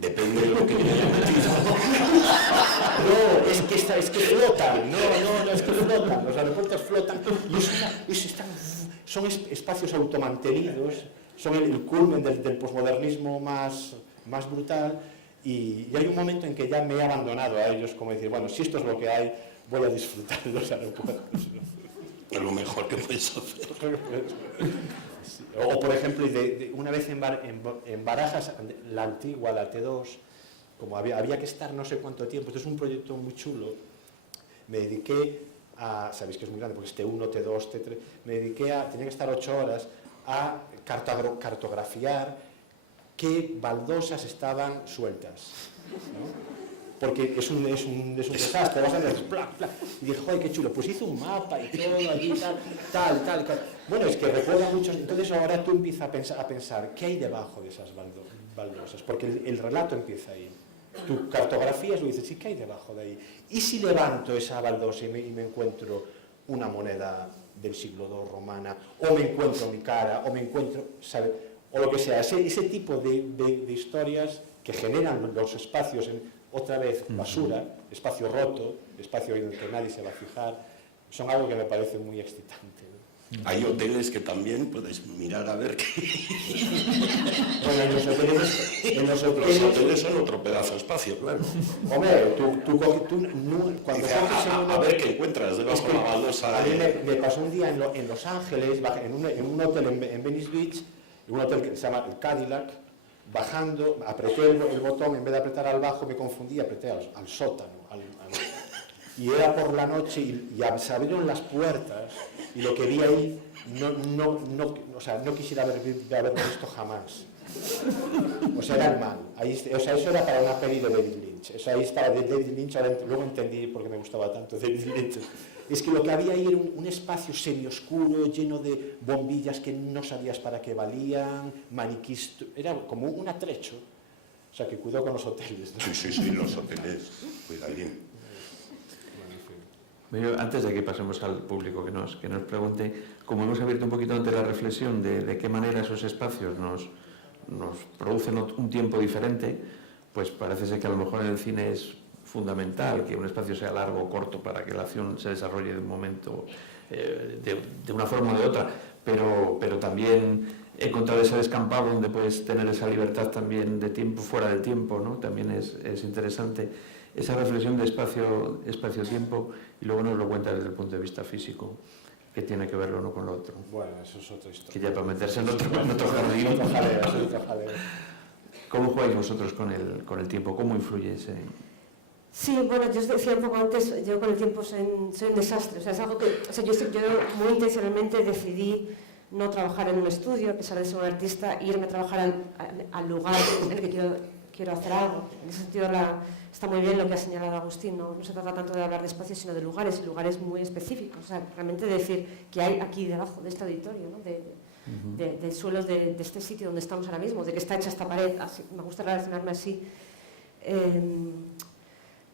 Depende de lo que me haya metido. No, es que flotan, no, es que flotan, los aeropuertos flotan, y son espacios automantenidos, son el culmen del posmodernismo más brutal, y hay un momento en que ya me he abandonado a ellos, como decir, bueno, si esto es lo que hay, voy a disfrutar de los aeropuertos, ¿no? Es lo mejor que puedes hacer. O por ejemplo, una vez en Barajas, la antigua, la T2, como había que estar no sé cuánto tiempo, esto es un proyecto muy chulo, me dediqué a, sabéis que es muy grande, porque es T1, T2, T3, tenía que estar 8 horas a cartografiar qué baldosas estaban sueltas, ¿no? Porque es un desastre, vas a ver, ¡plac! Y dije, joder, qué chulo, pues hice un mapa y todo allí, tal. Bueno, es que recuerda mucho, entonces ahora tú empiezas a pensar, ¿qué hay debajo de esas baldosas? Porque el relato empieza ahí. Tú cartografías y dices, ¿sí, qué hay debajo de ahí? Y si levanto esa baldosa y me encuentro una moneda del siglo II romana, o me encuentro mi cara, o me encuentro, ¿sabe? O lo que sea, ese tipo de historias que generan los espacios otra vez basura, espacio roto, espacio en el que nadie se va a fijar, son algo que me parece muy excitante, ¿no? Hay hoteles que también puedes mirar a ver qué... Bueno, en los Los hoteles son otro pedazo de espacio, claro. Hombre, cuando Dice, coges en a ver qué encuentras debajo de la baldosa. A mí me pasó un día en Los Ángeles, en un hotel en Venice Beach, un hotel que se llama el Cadillac, bajando, apreté el botón, en vez de apretar al bajo me confundí, apreté al sótano. Y era por la noche y se abrieron las puertas y lo que vi ahí o sea, no quisiera haberlo visto jamás. O sea, era el mal. O sea, eso era para una peli de David Lynch. O sea, ahí estaba David Lynch, luego entendí por qué me gustaba tanto David Lynch. Es que lo que había ahí era un espacio semioscuro, lleno de bombillas que no sabías para qué valían, maniquís, era como un atrecho. O sea, que cuidado con los hoteles, ¿no? Sí, los hoteles, cuida bien. Antes de que pasemos al público que nos pregunte, como hemos abierto un poquito antes la reflexión de qué manera esos espacios nos producen un tiempo diferente, pues parece ser que a lo mejor en el cine es fundamental que un espacio sea largo o corto para que la acción se desarrolle de un momento, de una forma o de otra, pero también encontrar ese descampado donde puedes tener esa libertad también de tiempo fuera del tiempo, ¿no? También es interesante esa reflexión de espacio-tiempo, y luego nos lo cuenta desde el punto de vista físico, que tiene que ver lo uno con lo otro. Bueno, eso es otra historia. Que ya para meterse en otro jardín. Otro jaleo. ¿Cómo jugáis vosotros con el tiempo? ¿Cómo influye ese...? Sí, bueno, yo os decía un poco antes, yo con el tiempo soy un desastre. O sea, es algo que... O sea, yo muy intencionalmente decidí no trabajar en un estudio, a pesar de ser un artista, irme a trabajar al lugar en el que quiero hacer algo. En ese sentido está muy bien lo que ha señalado Agustín, no se trata tanto de hablar de espacios, sino de lugares, y lugares muy específicos. O sea, realmente decir que hay aquí debajo de este auditorio, ¿no? de suelos de este sitio donde estamos ahora mismo, de que está hecha esta pared, así, me gusta relacionarme así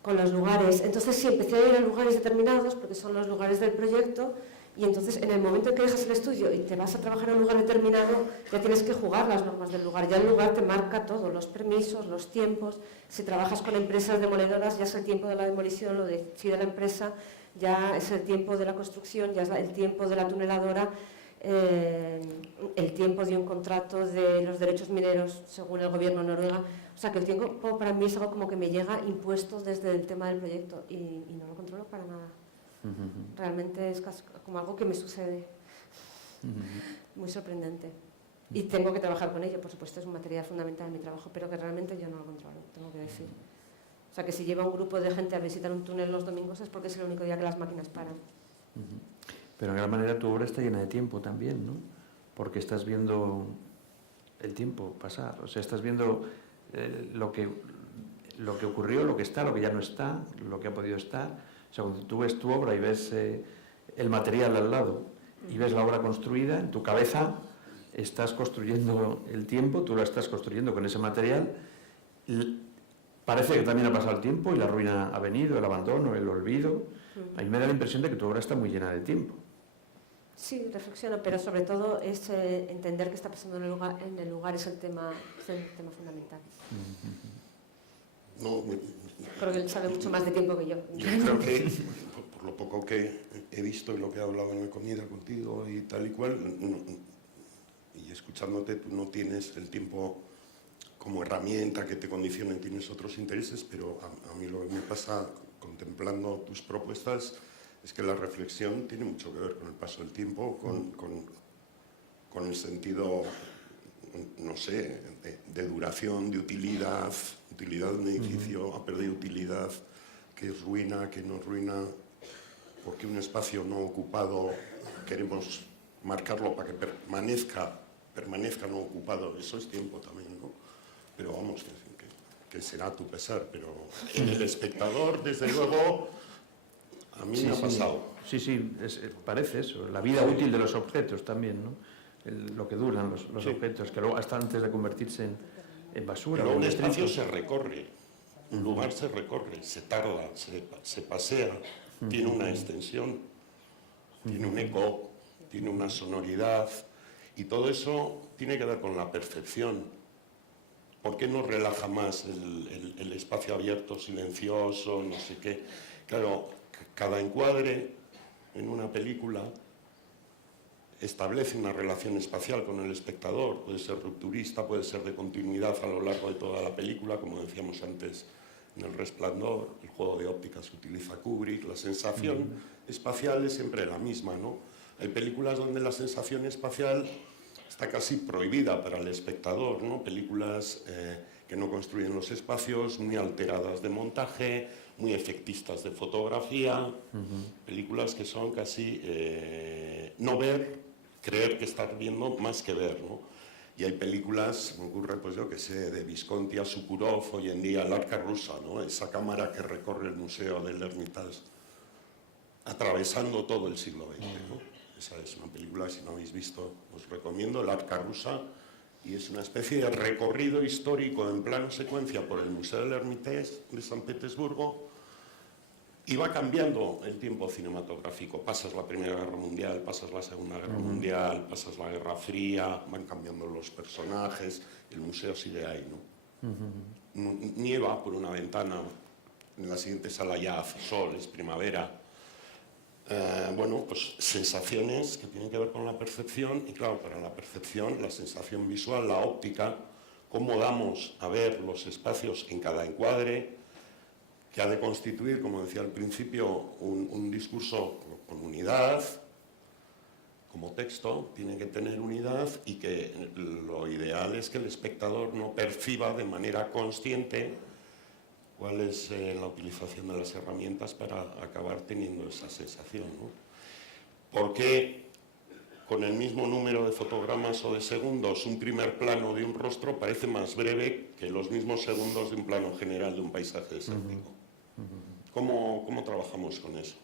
con los lugares. Entonces sí, empecé a ir a lugares determinados, porque son los lugares del proyecto, y entonces en el momento en que dejas el estudio y te vas a trabajar en un lugar determinado, ya tienes que jugar las normas del lugar. Ya el lugar te marca todo, los permisos, los tiempos. Si trabajas con empresas demoledoras, ya es el tiempo de la demolición, lo decide la empresa, ya es el tiempo de la construcción, ya es el tiempo de la tuneladora, el tiempo de un contrato de los derechos mineros según el gobierno noruega. O sea que el tiempo para mí es algo como que me llega impuesto desde el tema del proyecto y no lo controlo para nada. Realmente es casi como algo que me sucede, muy sorprendente. Y tengo que trabajar con ello, por supuesto, es un material fundamental en mi trabajo, pero que realmente yo no lo controlo, tengo que decir. O sea que si lleva un grupo de gente a visitar un túnel los domingos es porque es el único día que las máquinas paran. Pero en gran manera tu obra está llena de tiempo también, ¿no? Porque estás viendo el tiempo pasar, o sea, estás viendo lo que ocurrió, lo que está, lo que ya no está, lo que ha podido estar. O sea, cuando tú ves tu obra y ves el material al lado y ves la obra construida, en tu cabeza estás construyendo el tiempo, tú la estás construyendo con ese material. Parece que también ha pasado el tiempo y la ruina ha venido, el abandono, el olvido. A mí me da la impresión de que tu obra está muy llena de tiempo. Sí, reflexiono, pero sobre todo es entender qué está pasando en el lugar es el tema fundamental. No, Creo que él sabe mucho más de tiempo que yo. Yo creo que, por lo poco que he visto y lo que he hablado en la comida contigo y tal y cual, y escuchándote, tú no tienes el tiempo como herramienta que te condicione, tienes otros intereses, pero a mí lo que me pasa contemplando tus propuestas es que la reflexión tiene mucho que ver con el paso del tiempo, con el sentido, no sé, de duración, de utilidad de un edificio ha perdido utilidad, que es ruina, que no es ruina, porque un espacio no ocupado queremos marcarlo para que permanezca no ocupado, eso es tiempo también, ¿no? Pero vamos, que será a tu pesar, pero en el espectador, desde luego, a mí me ha pasado. Sí, parece eso, la vida útil de los objetos también, ¿no? Lo que duran los objetos, que luego hasta antes de convertirse en basura. Pero un espacio se recorre, un lugar se recorre, se tarda, se pasea, tiene una extensión, tiene un eco, tiene una sonoridad, y todo eso tiene que ver con la percepción. ¿Por qué no relaja más el espacio abierto, silencioso, no sé qué? Claro, cada encuadre en una película establece una relación espacial con el espectador. Puede ser rupturista, puede ser de continuidad a lo largo de toda la película, como decíamos antes en El Resplandor, el juego de ópticas que utiliza Kubrick. La sensación espacial es siempre la misma, ¿no? Hay películas donde la sensación espacial está casi prohibida para el espectador, ¿no? Películas que no construyen los espacios, muy alteradas de montaje, muy efectistas de fotografía, películas que son casi no ver, creer que estar viendo más que ver, ¿no? Y hay películas, me ocurre, pues yo que sé, de Visconti a Sokurov, hoy en día, El Arca Rusa, ¿no? Esa cámara que recorre el Museo del Hermitage, atravesando todo el siglo XX, ¿no? Esa es una película, si no habéis visto, os recomiendo, El Arca Rusa, y es una especie de recorrido histórico en plano secuencia por el Museo del Hermitage de San Petersburgo, y va cambiando el tiempo cinematográfico. Pasas la Primera Guerra Mundial, pasas la Segunda Guerra Mundial, pasas la Guerra Fría, van cambiando los personajes, el museo sigue ahí, ¿no? Nieva por una ventana, en la siguiente sala ya hace sol, es primavera. Bueno, pues sensaciones que tienen que ver con la percepción, y claro, para la percepción, la sensación visual, la óptica, cómo damos a ver los espacios en cada encuadre, que ha de constituir, como decía al principio, un discurso con unidad, como texto, tiene que tener unidad, y que lo ideal es que el espectador no perciba de manera consciente cuál es la utilización de las herramientas para acabar teniendo esa sensación, ¿no? Porque con el mismo número de fotogramas o de segundos, un primer plano de un rostro parece más breve que los mismos segundos de un plano general de un paisaje desértico. ¿Cómo trabajamos con eso?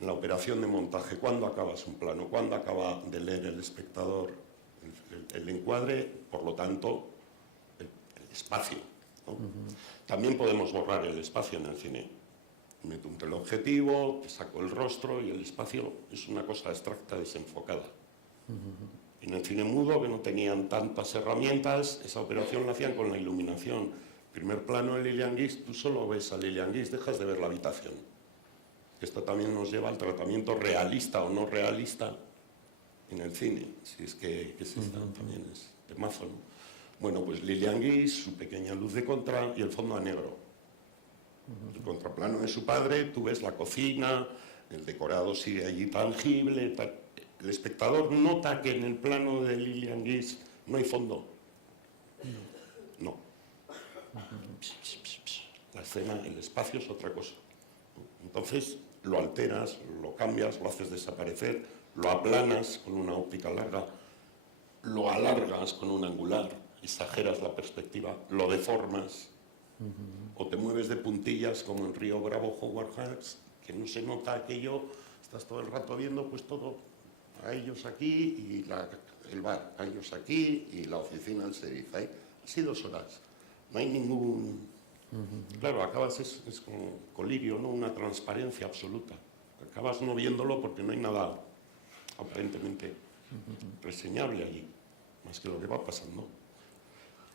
En la operación de montaje, ¿cuándo acabas un plano? ¿Cuándo acaba de leer el espectador el encuadre? Por lo tanto, el espacio, ¿no? También podemos borrar el espacio en el cine. Meto un teleobjetivo, te saco el rostro, y el espacio es una cosa abstracta, desenfocada. En el cine mudo, que no tenían tantas herramientas, esa operación la hacían con la iluminación. Primer plano de Lillian Gish, tú solo ves a Lillian Gish, dejas de ver la habitación. Esto también nos lleva al tratamiento realista o no realista en el cine, si es que también es temazo, ¿no? Bueno, pues Lillian Gish, su pequeña luz de contra y el fondo a negro. El contraplano de su padre, tú ves la cocina, el decorado sigue allí tangible. El espectador nota que en el plano de Lillian Gish no hay fondo. No. La escena, el espacio es otra cosa. Entonces lo alteras, lo cambias, lo haces desaparecer, lo aplanas con una óptica larga, lo alargas con un angular, exageras la perspectiva, lo deformas, o te mueves de puntillas como en Río Bravo Howard Hawks, que no se nota aquello, estás todo el rato viendo pues todo, a ellos aquí y el bar, a ellos aquí y la oficina del sheriff, ahí. Así 2 horas, no hay ningún... Claro, acabas, es como colirio, ¿no? Una transparencia absoluta. Acabas no viéndolo porque no hay nada aparentemente reseñable allí, más que lo que va pasando.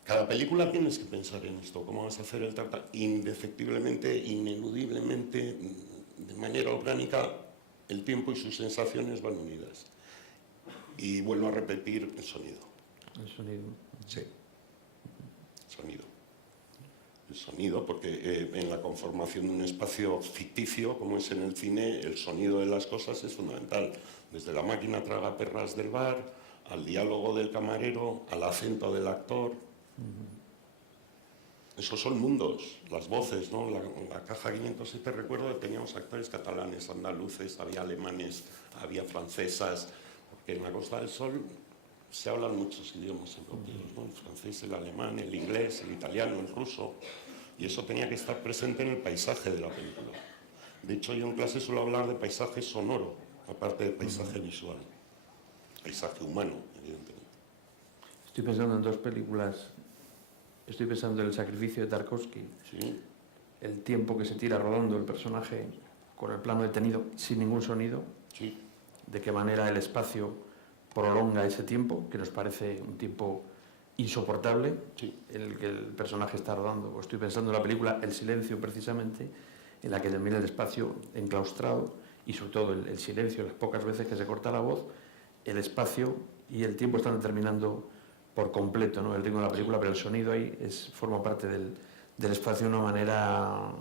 Cada película tienes que pensar en esto, cómo vas a hacer el tratamiento. Indefectiblemente, ineludiblemente, de manera orgánica, el tiempo y sus sensaciones van unidas. Y vuelvo a repetir, el sonido. El sonido. Sí, sonido. El sonido, porque en la conformación de un espacio ficticio, como es en el cine, el sonido de las cosas es fundamental. Desde la máquina tragaperras del bar, al diálogo del camarero, al acento del actor. Esos son mundos, las voces, ¿no? La caja 507, recuerdo que teníamos actores catalanes, andaluces, había alemanes, había francesas, porque en la Costa del Sol se hablan muchos idiomas europeos, ¿no? El francés, el alemán, el inglés, el italiano, el ruso, y eso tenía que estar presente en el paisaje de la película. De hecho, yo en clase suelo hablar de paisaje sonoro, aparte de paisaje visual, paisaje humano, evidentemente. Estoy pensando en 2 películas. Estoy pensando en El sacrificio de Tarkovsky, ¿Sí? el tiempo que se tira rodando el personaje con el plano detenido, sin ningún sonido, Sí. de qué manera el espacio prolonga ese tiempo, que nos parece un tiempo insoportable Sí. en el que el personaje está rodando. Pues estoy pensando en la película El silencio, precisamente, en la que termina el espacio enclaustrado y sobre todo el silencio, las pocas veces que se corta la voz, el espacio y el tiempo están determinando por completo, ¿no?, el ritmo de la película, pero el sonido ahí forma parte del espacio de una manera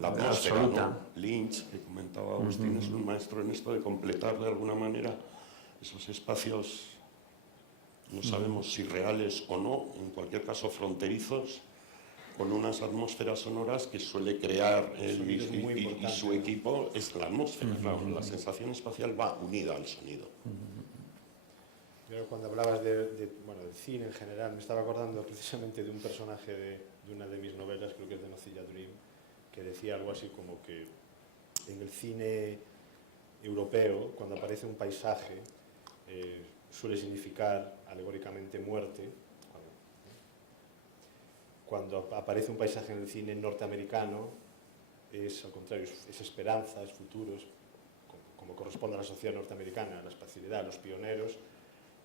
La atmósfera, absoluta. ¿no? Lynch, que comentaba Agustín, es un maestro en esto de completar de alguna manera esos espacios, no sabemos si reales o no, en cualquier caso fronterizos, con unas atmósferas sonoras que suele crear él sonido es muy y importante, su ¿no? equipo, es la atmósfera, claro, la sensación espacial va unida al sonido. Yo cuando hablabas del cine en general, me estaba acordando precisamente de un personaje de una de mis novelas, creo que es de Nocilla Dream, que decía algo así como que en el cine europeo, cuando aparece un paisaje, suele significar alegóricamente muerte. Cuando aparece un paisaje en el cine norteamericano, es al contrario, es esperanza, es futuro, como corresponde a la sociedad norteamericana, la espacialidad, los pioneros.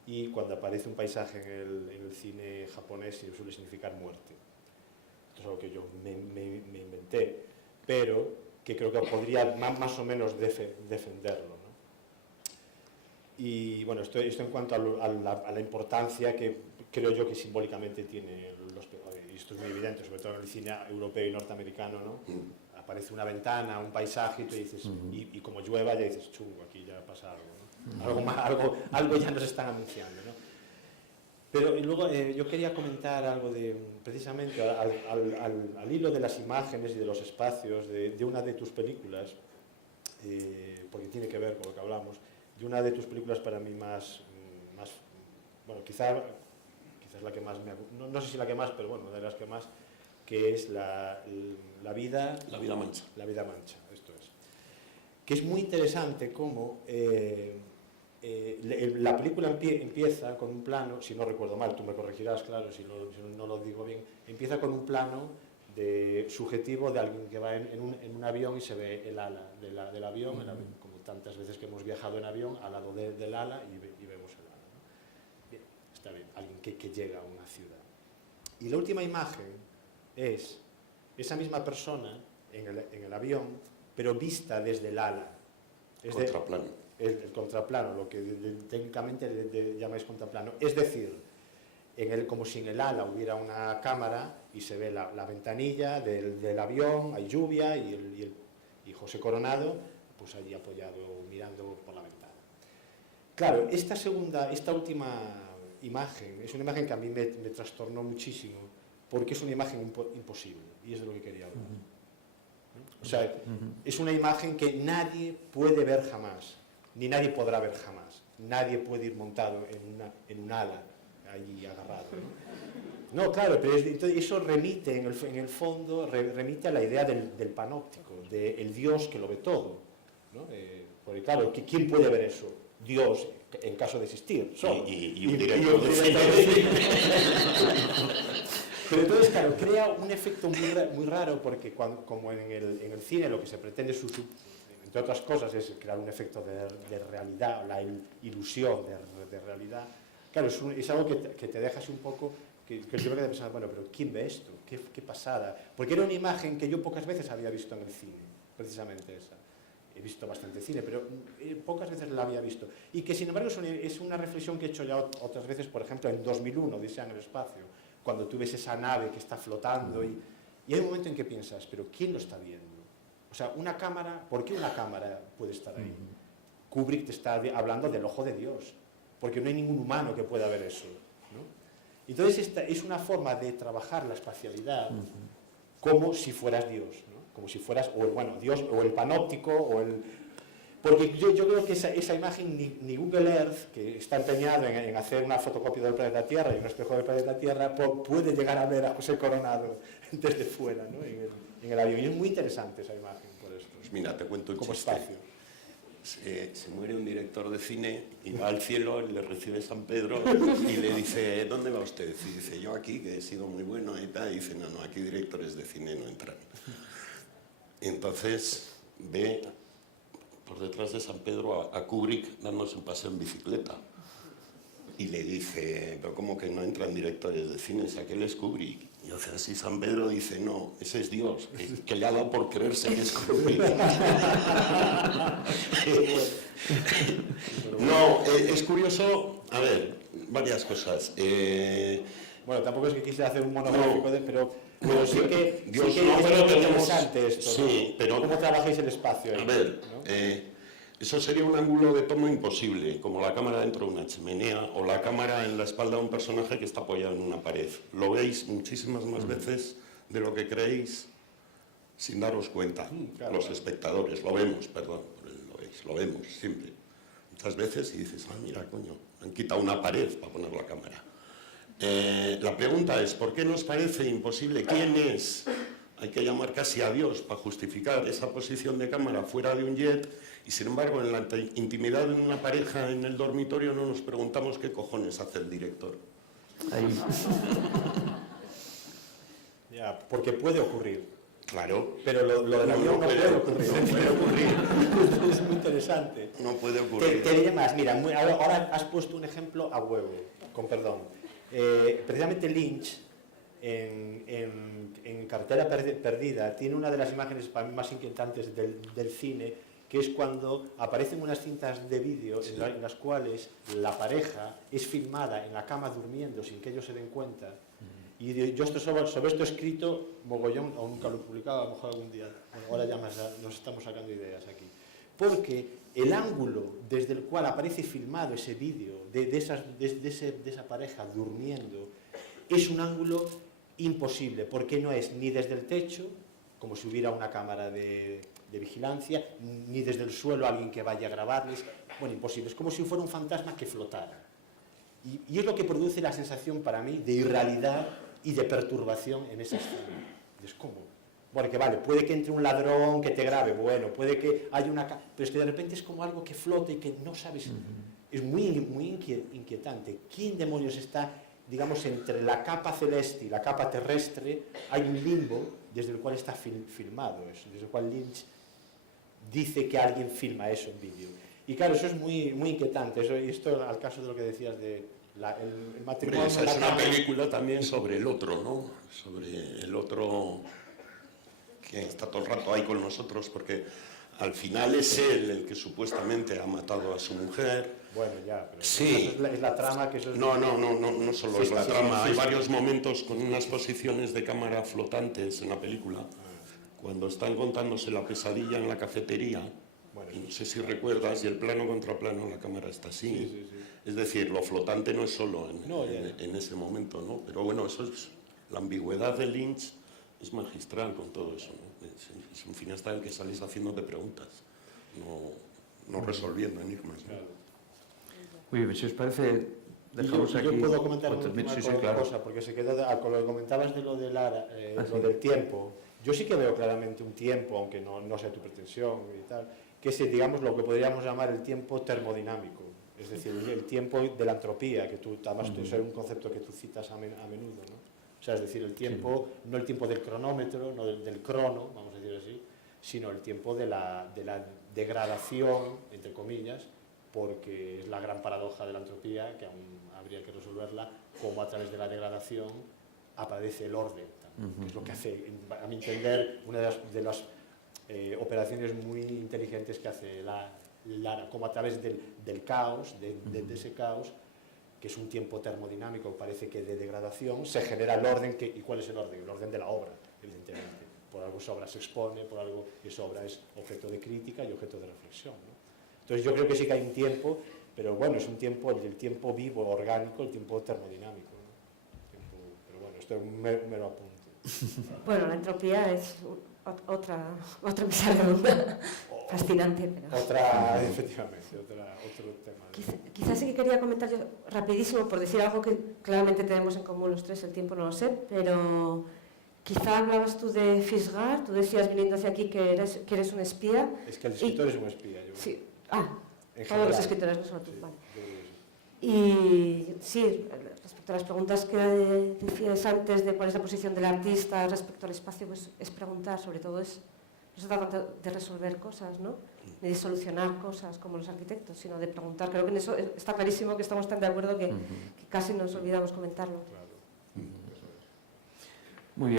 Y cuando aparece un paisaje en el cine japonés suele significar muerte. Esto es algo que yo me inventé, pero que creo que podría más o menos defenderlo, ¿no? Y bueno, esto en cuanto a la importancia que creo yo que simbólicamente tiene y esto es muy evidente, sobre todo en el cine europeo y norteamericano, ¿no? Aparece una ventana, un paisaje, y tú dices, y como llueva ya dices, chungo, aquí ya pasa algo, ¿no? Algo ya nos están anunciando, ¿no? Pero luego yo quería comentar algo precisamente al hilo de las imágenes y de los espacios de una de tus películas, porque tiene que ver con lo que hablamos, de una de tus películas para mí más bueno, quizás la que más no sé si la que más, pero bueno, una de las que más, que es la vida mancha. La vida mancha, esto es. Que es muy interesante cómo la película empieza con un plano, si no recuerdo mal, tú me corregirás, claro, si no lo digo bien, empieza con un plano subjetivo de alguien que va en un avión y se ve el ala del avión, como tantas veces que hemos viajado en avión, al lado del ala y vemos el ala, ¿no? Bien, está bien, alguien que llega a una ciudad. Y la última imagen es esa misma persona en el avión, pero vista desde el ala. Contraplano. El contraplano, lo que técnicamente llamáis contraplano. Es decir, como si en el ala hubiera una cámara y se ve la ventanilla del avión, hay lluvia y José Coronado pues allí apoyado mirando por la ventana. Claro, esta última imagen es una imagen que a mí me trastornó muchísimo porque es una imagen imposible y es de lo que quería hablar. O sea, es una imagen que nadie puede ver jamás, ni nadie podrá ver jamás. Nadie puede ir montado en un ala allí agarrado, ¿no? No, claro, pero eso remite, en el fondo, remite a la idea del panóptico, del Dios que lo ve todo, ¿no? Porque claro, ¿quién puede ver eso? Dios, en caso de existir, solo. Y un director de cine. Pero entonces, claro, crea un efecto muy raro porque como en el cine lo que se pretende, entre otras cosas, es crear un efecto de realidad, la ilusión de realidad. Claro, es algo que te deja así un poco, que yo me quedé pensando, bueno, pero ¿quién ve esto? ¿Qué pasada? Porque era una imagen que yo pocas veces había visto en el cine, precisamente esa. He visto bastante cine, pero pocas veces la había visto. Y que, sin embargo, es una reflexión que he hecho ya otras veces, por ejemplo, en 2001, Odisea en el espacio, cuando tú ves esa nave que está flotando y hay un momento en que piensas, pero ¿quién lo está viendo? O sea, una cámara, ¿por qué una cámara puede estar ahí? Kubrick te está hablando del ojo de Dios, porque no hay ningún humano que pueda ver eso, ¿no? Entonces, esta es una forma de trabajar la espacialidad como si fueras Dios, ¿no? Como si fueras, Dios, o el panóptico, porque yo creo que esa imagen, ni Google Earth, que está empeñado en hacer una fotocopia del planeta Tierra y un espejo del planeta Tierra, puede llegar a ver a José Coronado desde fuera, ¿no? en el avión. Y es muy interesante esa imagen por esto. Pues mira, te cuento un como chiste. espacio. Se muere un director de cine y va al cielo y le recibe San Pedro y le dice, ¿dónde va usted? Y dice, yo aquí, que he sido muy bueno y tal. Y dice, no, aquí directores de cine no entran. Y entonces ve por detrás de San Pedro a Kubrick dándose un paseo en bicicleta. Y le dice, pero ¿cómo que no entran directores de cine? Si aquel es Kubrick. Y hace así San Pedro, dice, no, ese es Dios, que le ha dado por creerse que es Kubrick. No, es curioso, a ver, varias cosas. Bueno, tampoco es que quise hacer un monográfico, pero sí que Dios, sí que no, es pero muy tenemos- interesante esto, ¿no? sí, pero- ¿Cómo trabajáis el espacio ahí? A ver, ¿no? eso sería un ángulo de toma imposible, como la cámara dentro de una chimenea o la cámara en la espalda de un personaje que está apoyado en una pared. Lo veis muchísimas más veces de lo que creéis sin daros cuenta. Claro, Los claro. espectadores, lo vemos, perdón, lo vemos siempre. Muchas veces y dices, ah, mira, coño, han quitado una pared para poner la cámara. La pregunta es, ¿por qué nos parece imposible? ¿Quién es? Hay que llamar casi a Dios para justificar esa posición de cámara fuera de un jet y sin embargo en la intimidad de una pareja en el dormitorio no nos preguntamos qué cojones hace el director. Ahí. Ya, porque puede ocurrir. Claro, Pero lo del No, avión no no puede. puede ocurrir. No puede ocurrir. Es muy interesante. no puede Te ocurrir. diré más, mira, ahora has puesto un ejemplo a huevo, con perdón. Precisamente Lynch, en Carretera Perdida, tiene una de las imágenes para mí más inquietantes del cine, que es cuando aparecen unas cintas de vídeo en las cuales la pareja es filmada en la cama durmiendo sin que ellos se den cuenta. Y yo sobre esto he escrito mogollón, o nunca lo he publicado, a lo mejor algún día. Bueno, ahora ya nos estamos sacando ideas aquí. Porque el ángulo desde el cual aparece filmado ese vídeo de esa pareja durmiendo es un ángulo imposible, porque no es ni desde el techo, como si hubiera una cámara de vigilancia, ni desde el suelo alguien que vaya a grabarles. Bueno, imposible. Es como si fuera un fantasma que flotara. Y es lo que produce la sensación para mí de irrealidad y de perturbación en esa escena. Es como, porque vale, puede que entre un ladrón que te grabe, bueno, puede que haya una... Pero es que de repente es como algo que flota y que no sabes... Es muy inquietante. ¿Quién demonios está, digamos, entre la capa celeste y la capa terrestre? Hay un limbo desde el cual está filmado eso, desde el cual Lynch dice que alguien filma eso en vídeo. Y claro, eso es muy inquietante. Y esto al caso de lo que decías de el matrimonio... Hombre, esa es una película también sobre el otro, ¿no? Sobre el otro que está todo el rato ahí con nosotros, porque al final es él el que supuestamente ha matado a su mujer. Bueno, ya, pero Sí. eso es la trama que eso es... No solo Sí, es la sí, trama. sí, Hay sí. varios momentos con unas posiciones de cámara flotantes en la película. Cuando están contándose la pesadilla en la cafetería, Bueno, y no sé si recuerdas, y el plano contra plano, la cámara está así. Es decir, lo flotante no es solo en ese momento, ¿no? Pero bueno, eso es la ambigüedad de Lynch, es magistral con todo eso, ¿no? Es un final el que sales haciéndote preguntas, no resolviendo enigmas, ¿no? Claro. Muy bien, si os parece, Y dejamos aquí... yo puedo comentar otro- una sí, claro. cosa, porque se quedó con lo que comentabas de lo de Lara, Ah, lo sí. del tiempo. Yo sí que veo claramente un tiempo, aunque no sea tu pretensión y tal, que es, digamos, lo que podríamos llamar el tiempo termodinámico, es decir, el tiempo de la entropía, que tú, además, eso es un concepto que tú citas a menudo, ¿no? O sea, es decir, el tiempo, no el tiempo del cronómetro, no del crono, vamos a decir así, sino el tiempo de la degradación, entre comillas, porque es la gran paradoja de la entropía, que aún habría que resolverla, cómo a través de la degradación aparece el orden, que es lo que hace, a mi entender, una de las operaciones muy inteligentes que hace Lara, como a través del caos, de ese caos, que es un tiempo termodinámico, parece que de degradación, se genera el orden. ¿Y cuál es el orden? El orden de la obra, evidentemente. Por algo esa obra se expone, por algo esa obra es objeto de crítica y objeto de reflexión, ¿no? Entonces yo creo que sí que hay un tiempo, pero bueno, es un tiempo, el tiempo vivo, orgánico, el tiempo termodinámico, ¿no? Pero bueno, esto es un mero apunte. Bueno, la entropía es otra mesa redonda fascinante. Pero... Efectivamente, otro tema. Quizás sí que quería comentar yo rapidísimo, por decir algo que claramente tenemos en común los tres, el tiempo no lo sé, pero quizá hablabas tú de Fitzgerald, tú decías viniendo hacia aquí que eres un espía. Es que el escritor es un espía, yo creo. Sí, En todos general. los escritores, no solo tú, Sí, vale. yo creo que sí. Y sí, respecto a las preguntas que decías antes de cuál es la posición del artista respecto al espacio, pues es preguntar, sobre todo no se trata de resolver cosas, ¿no? ni de solucionar cosas como los arquitectos, sino de preguntar. Creo que en eso está clarísimo que estamos tan de acuerdo que casi nos olvidamos comentarlo.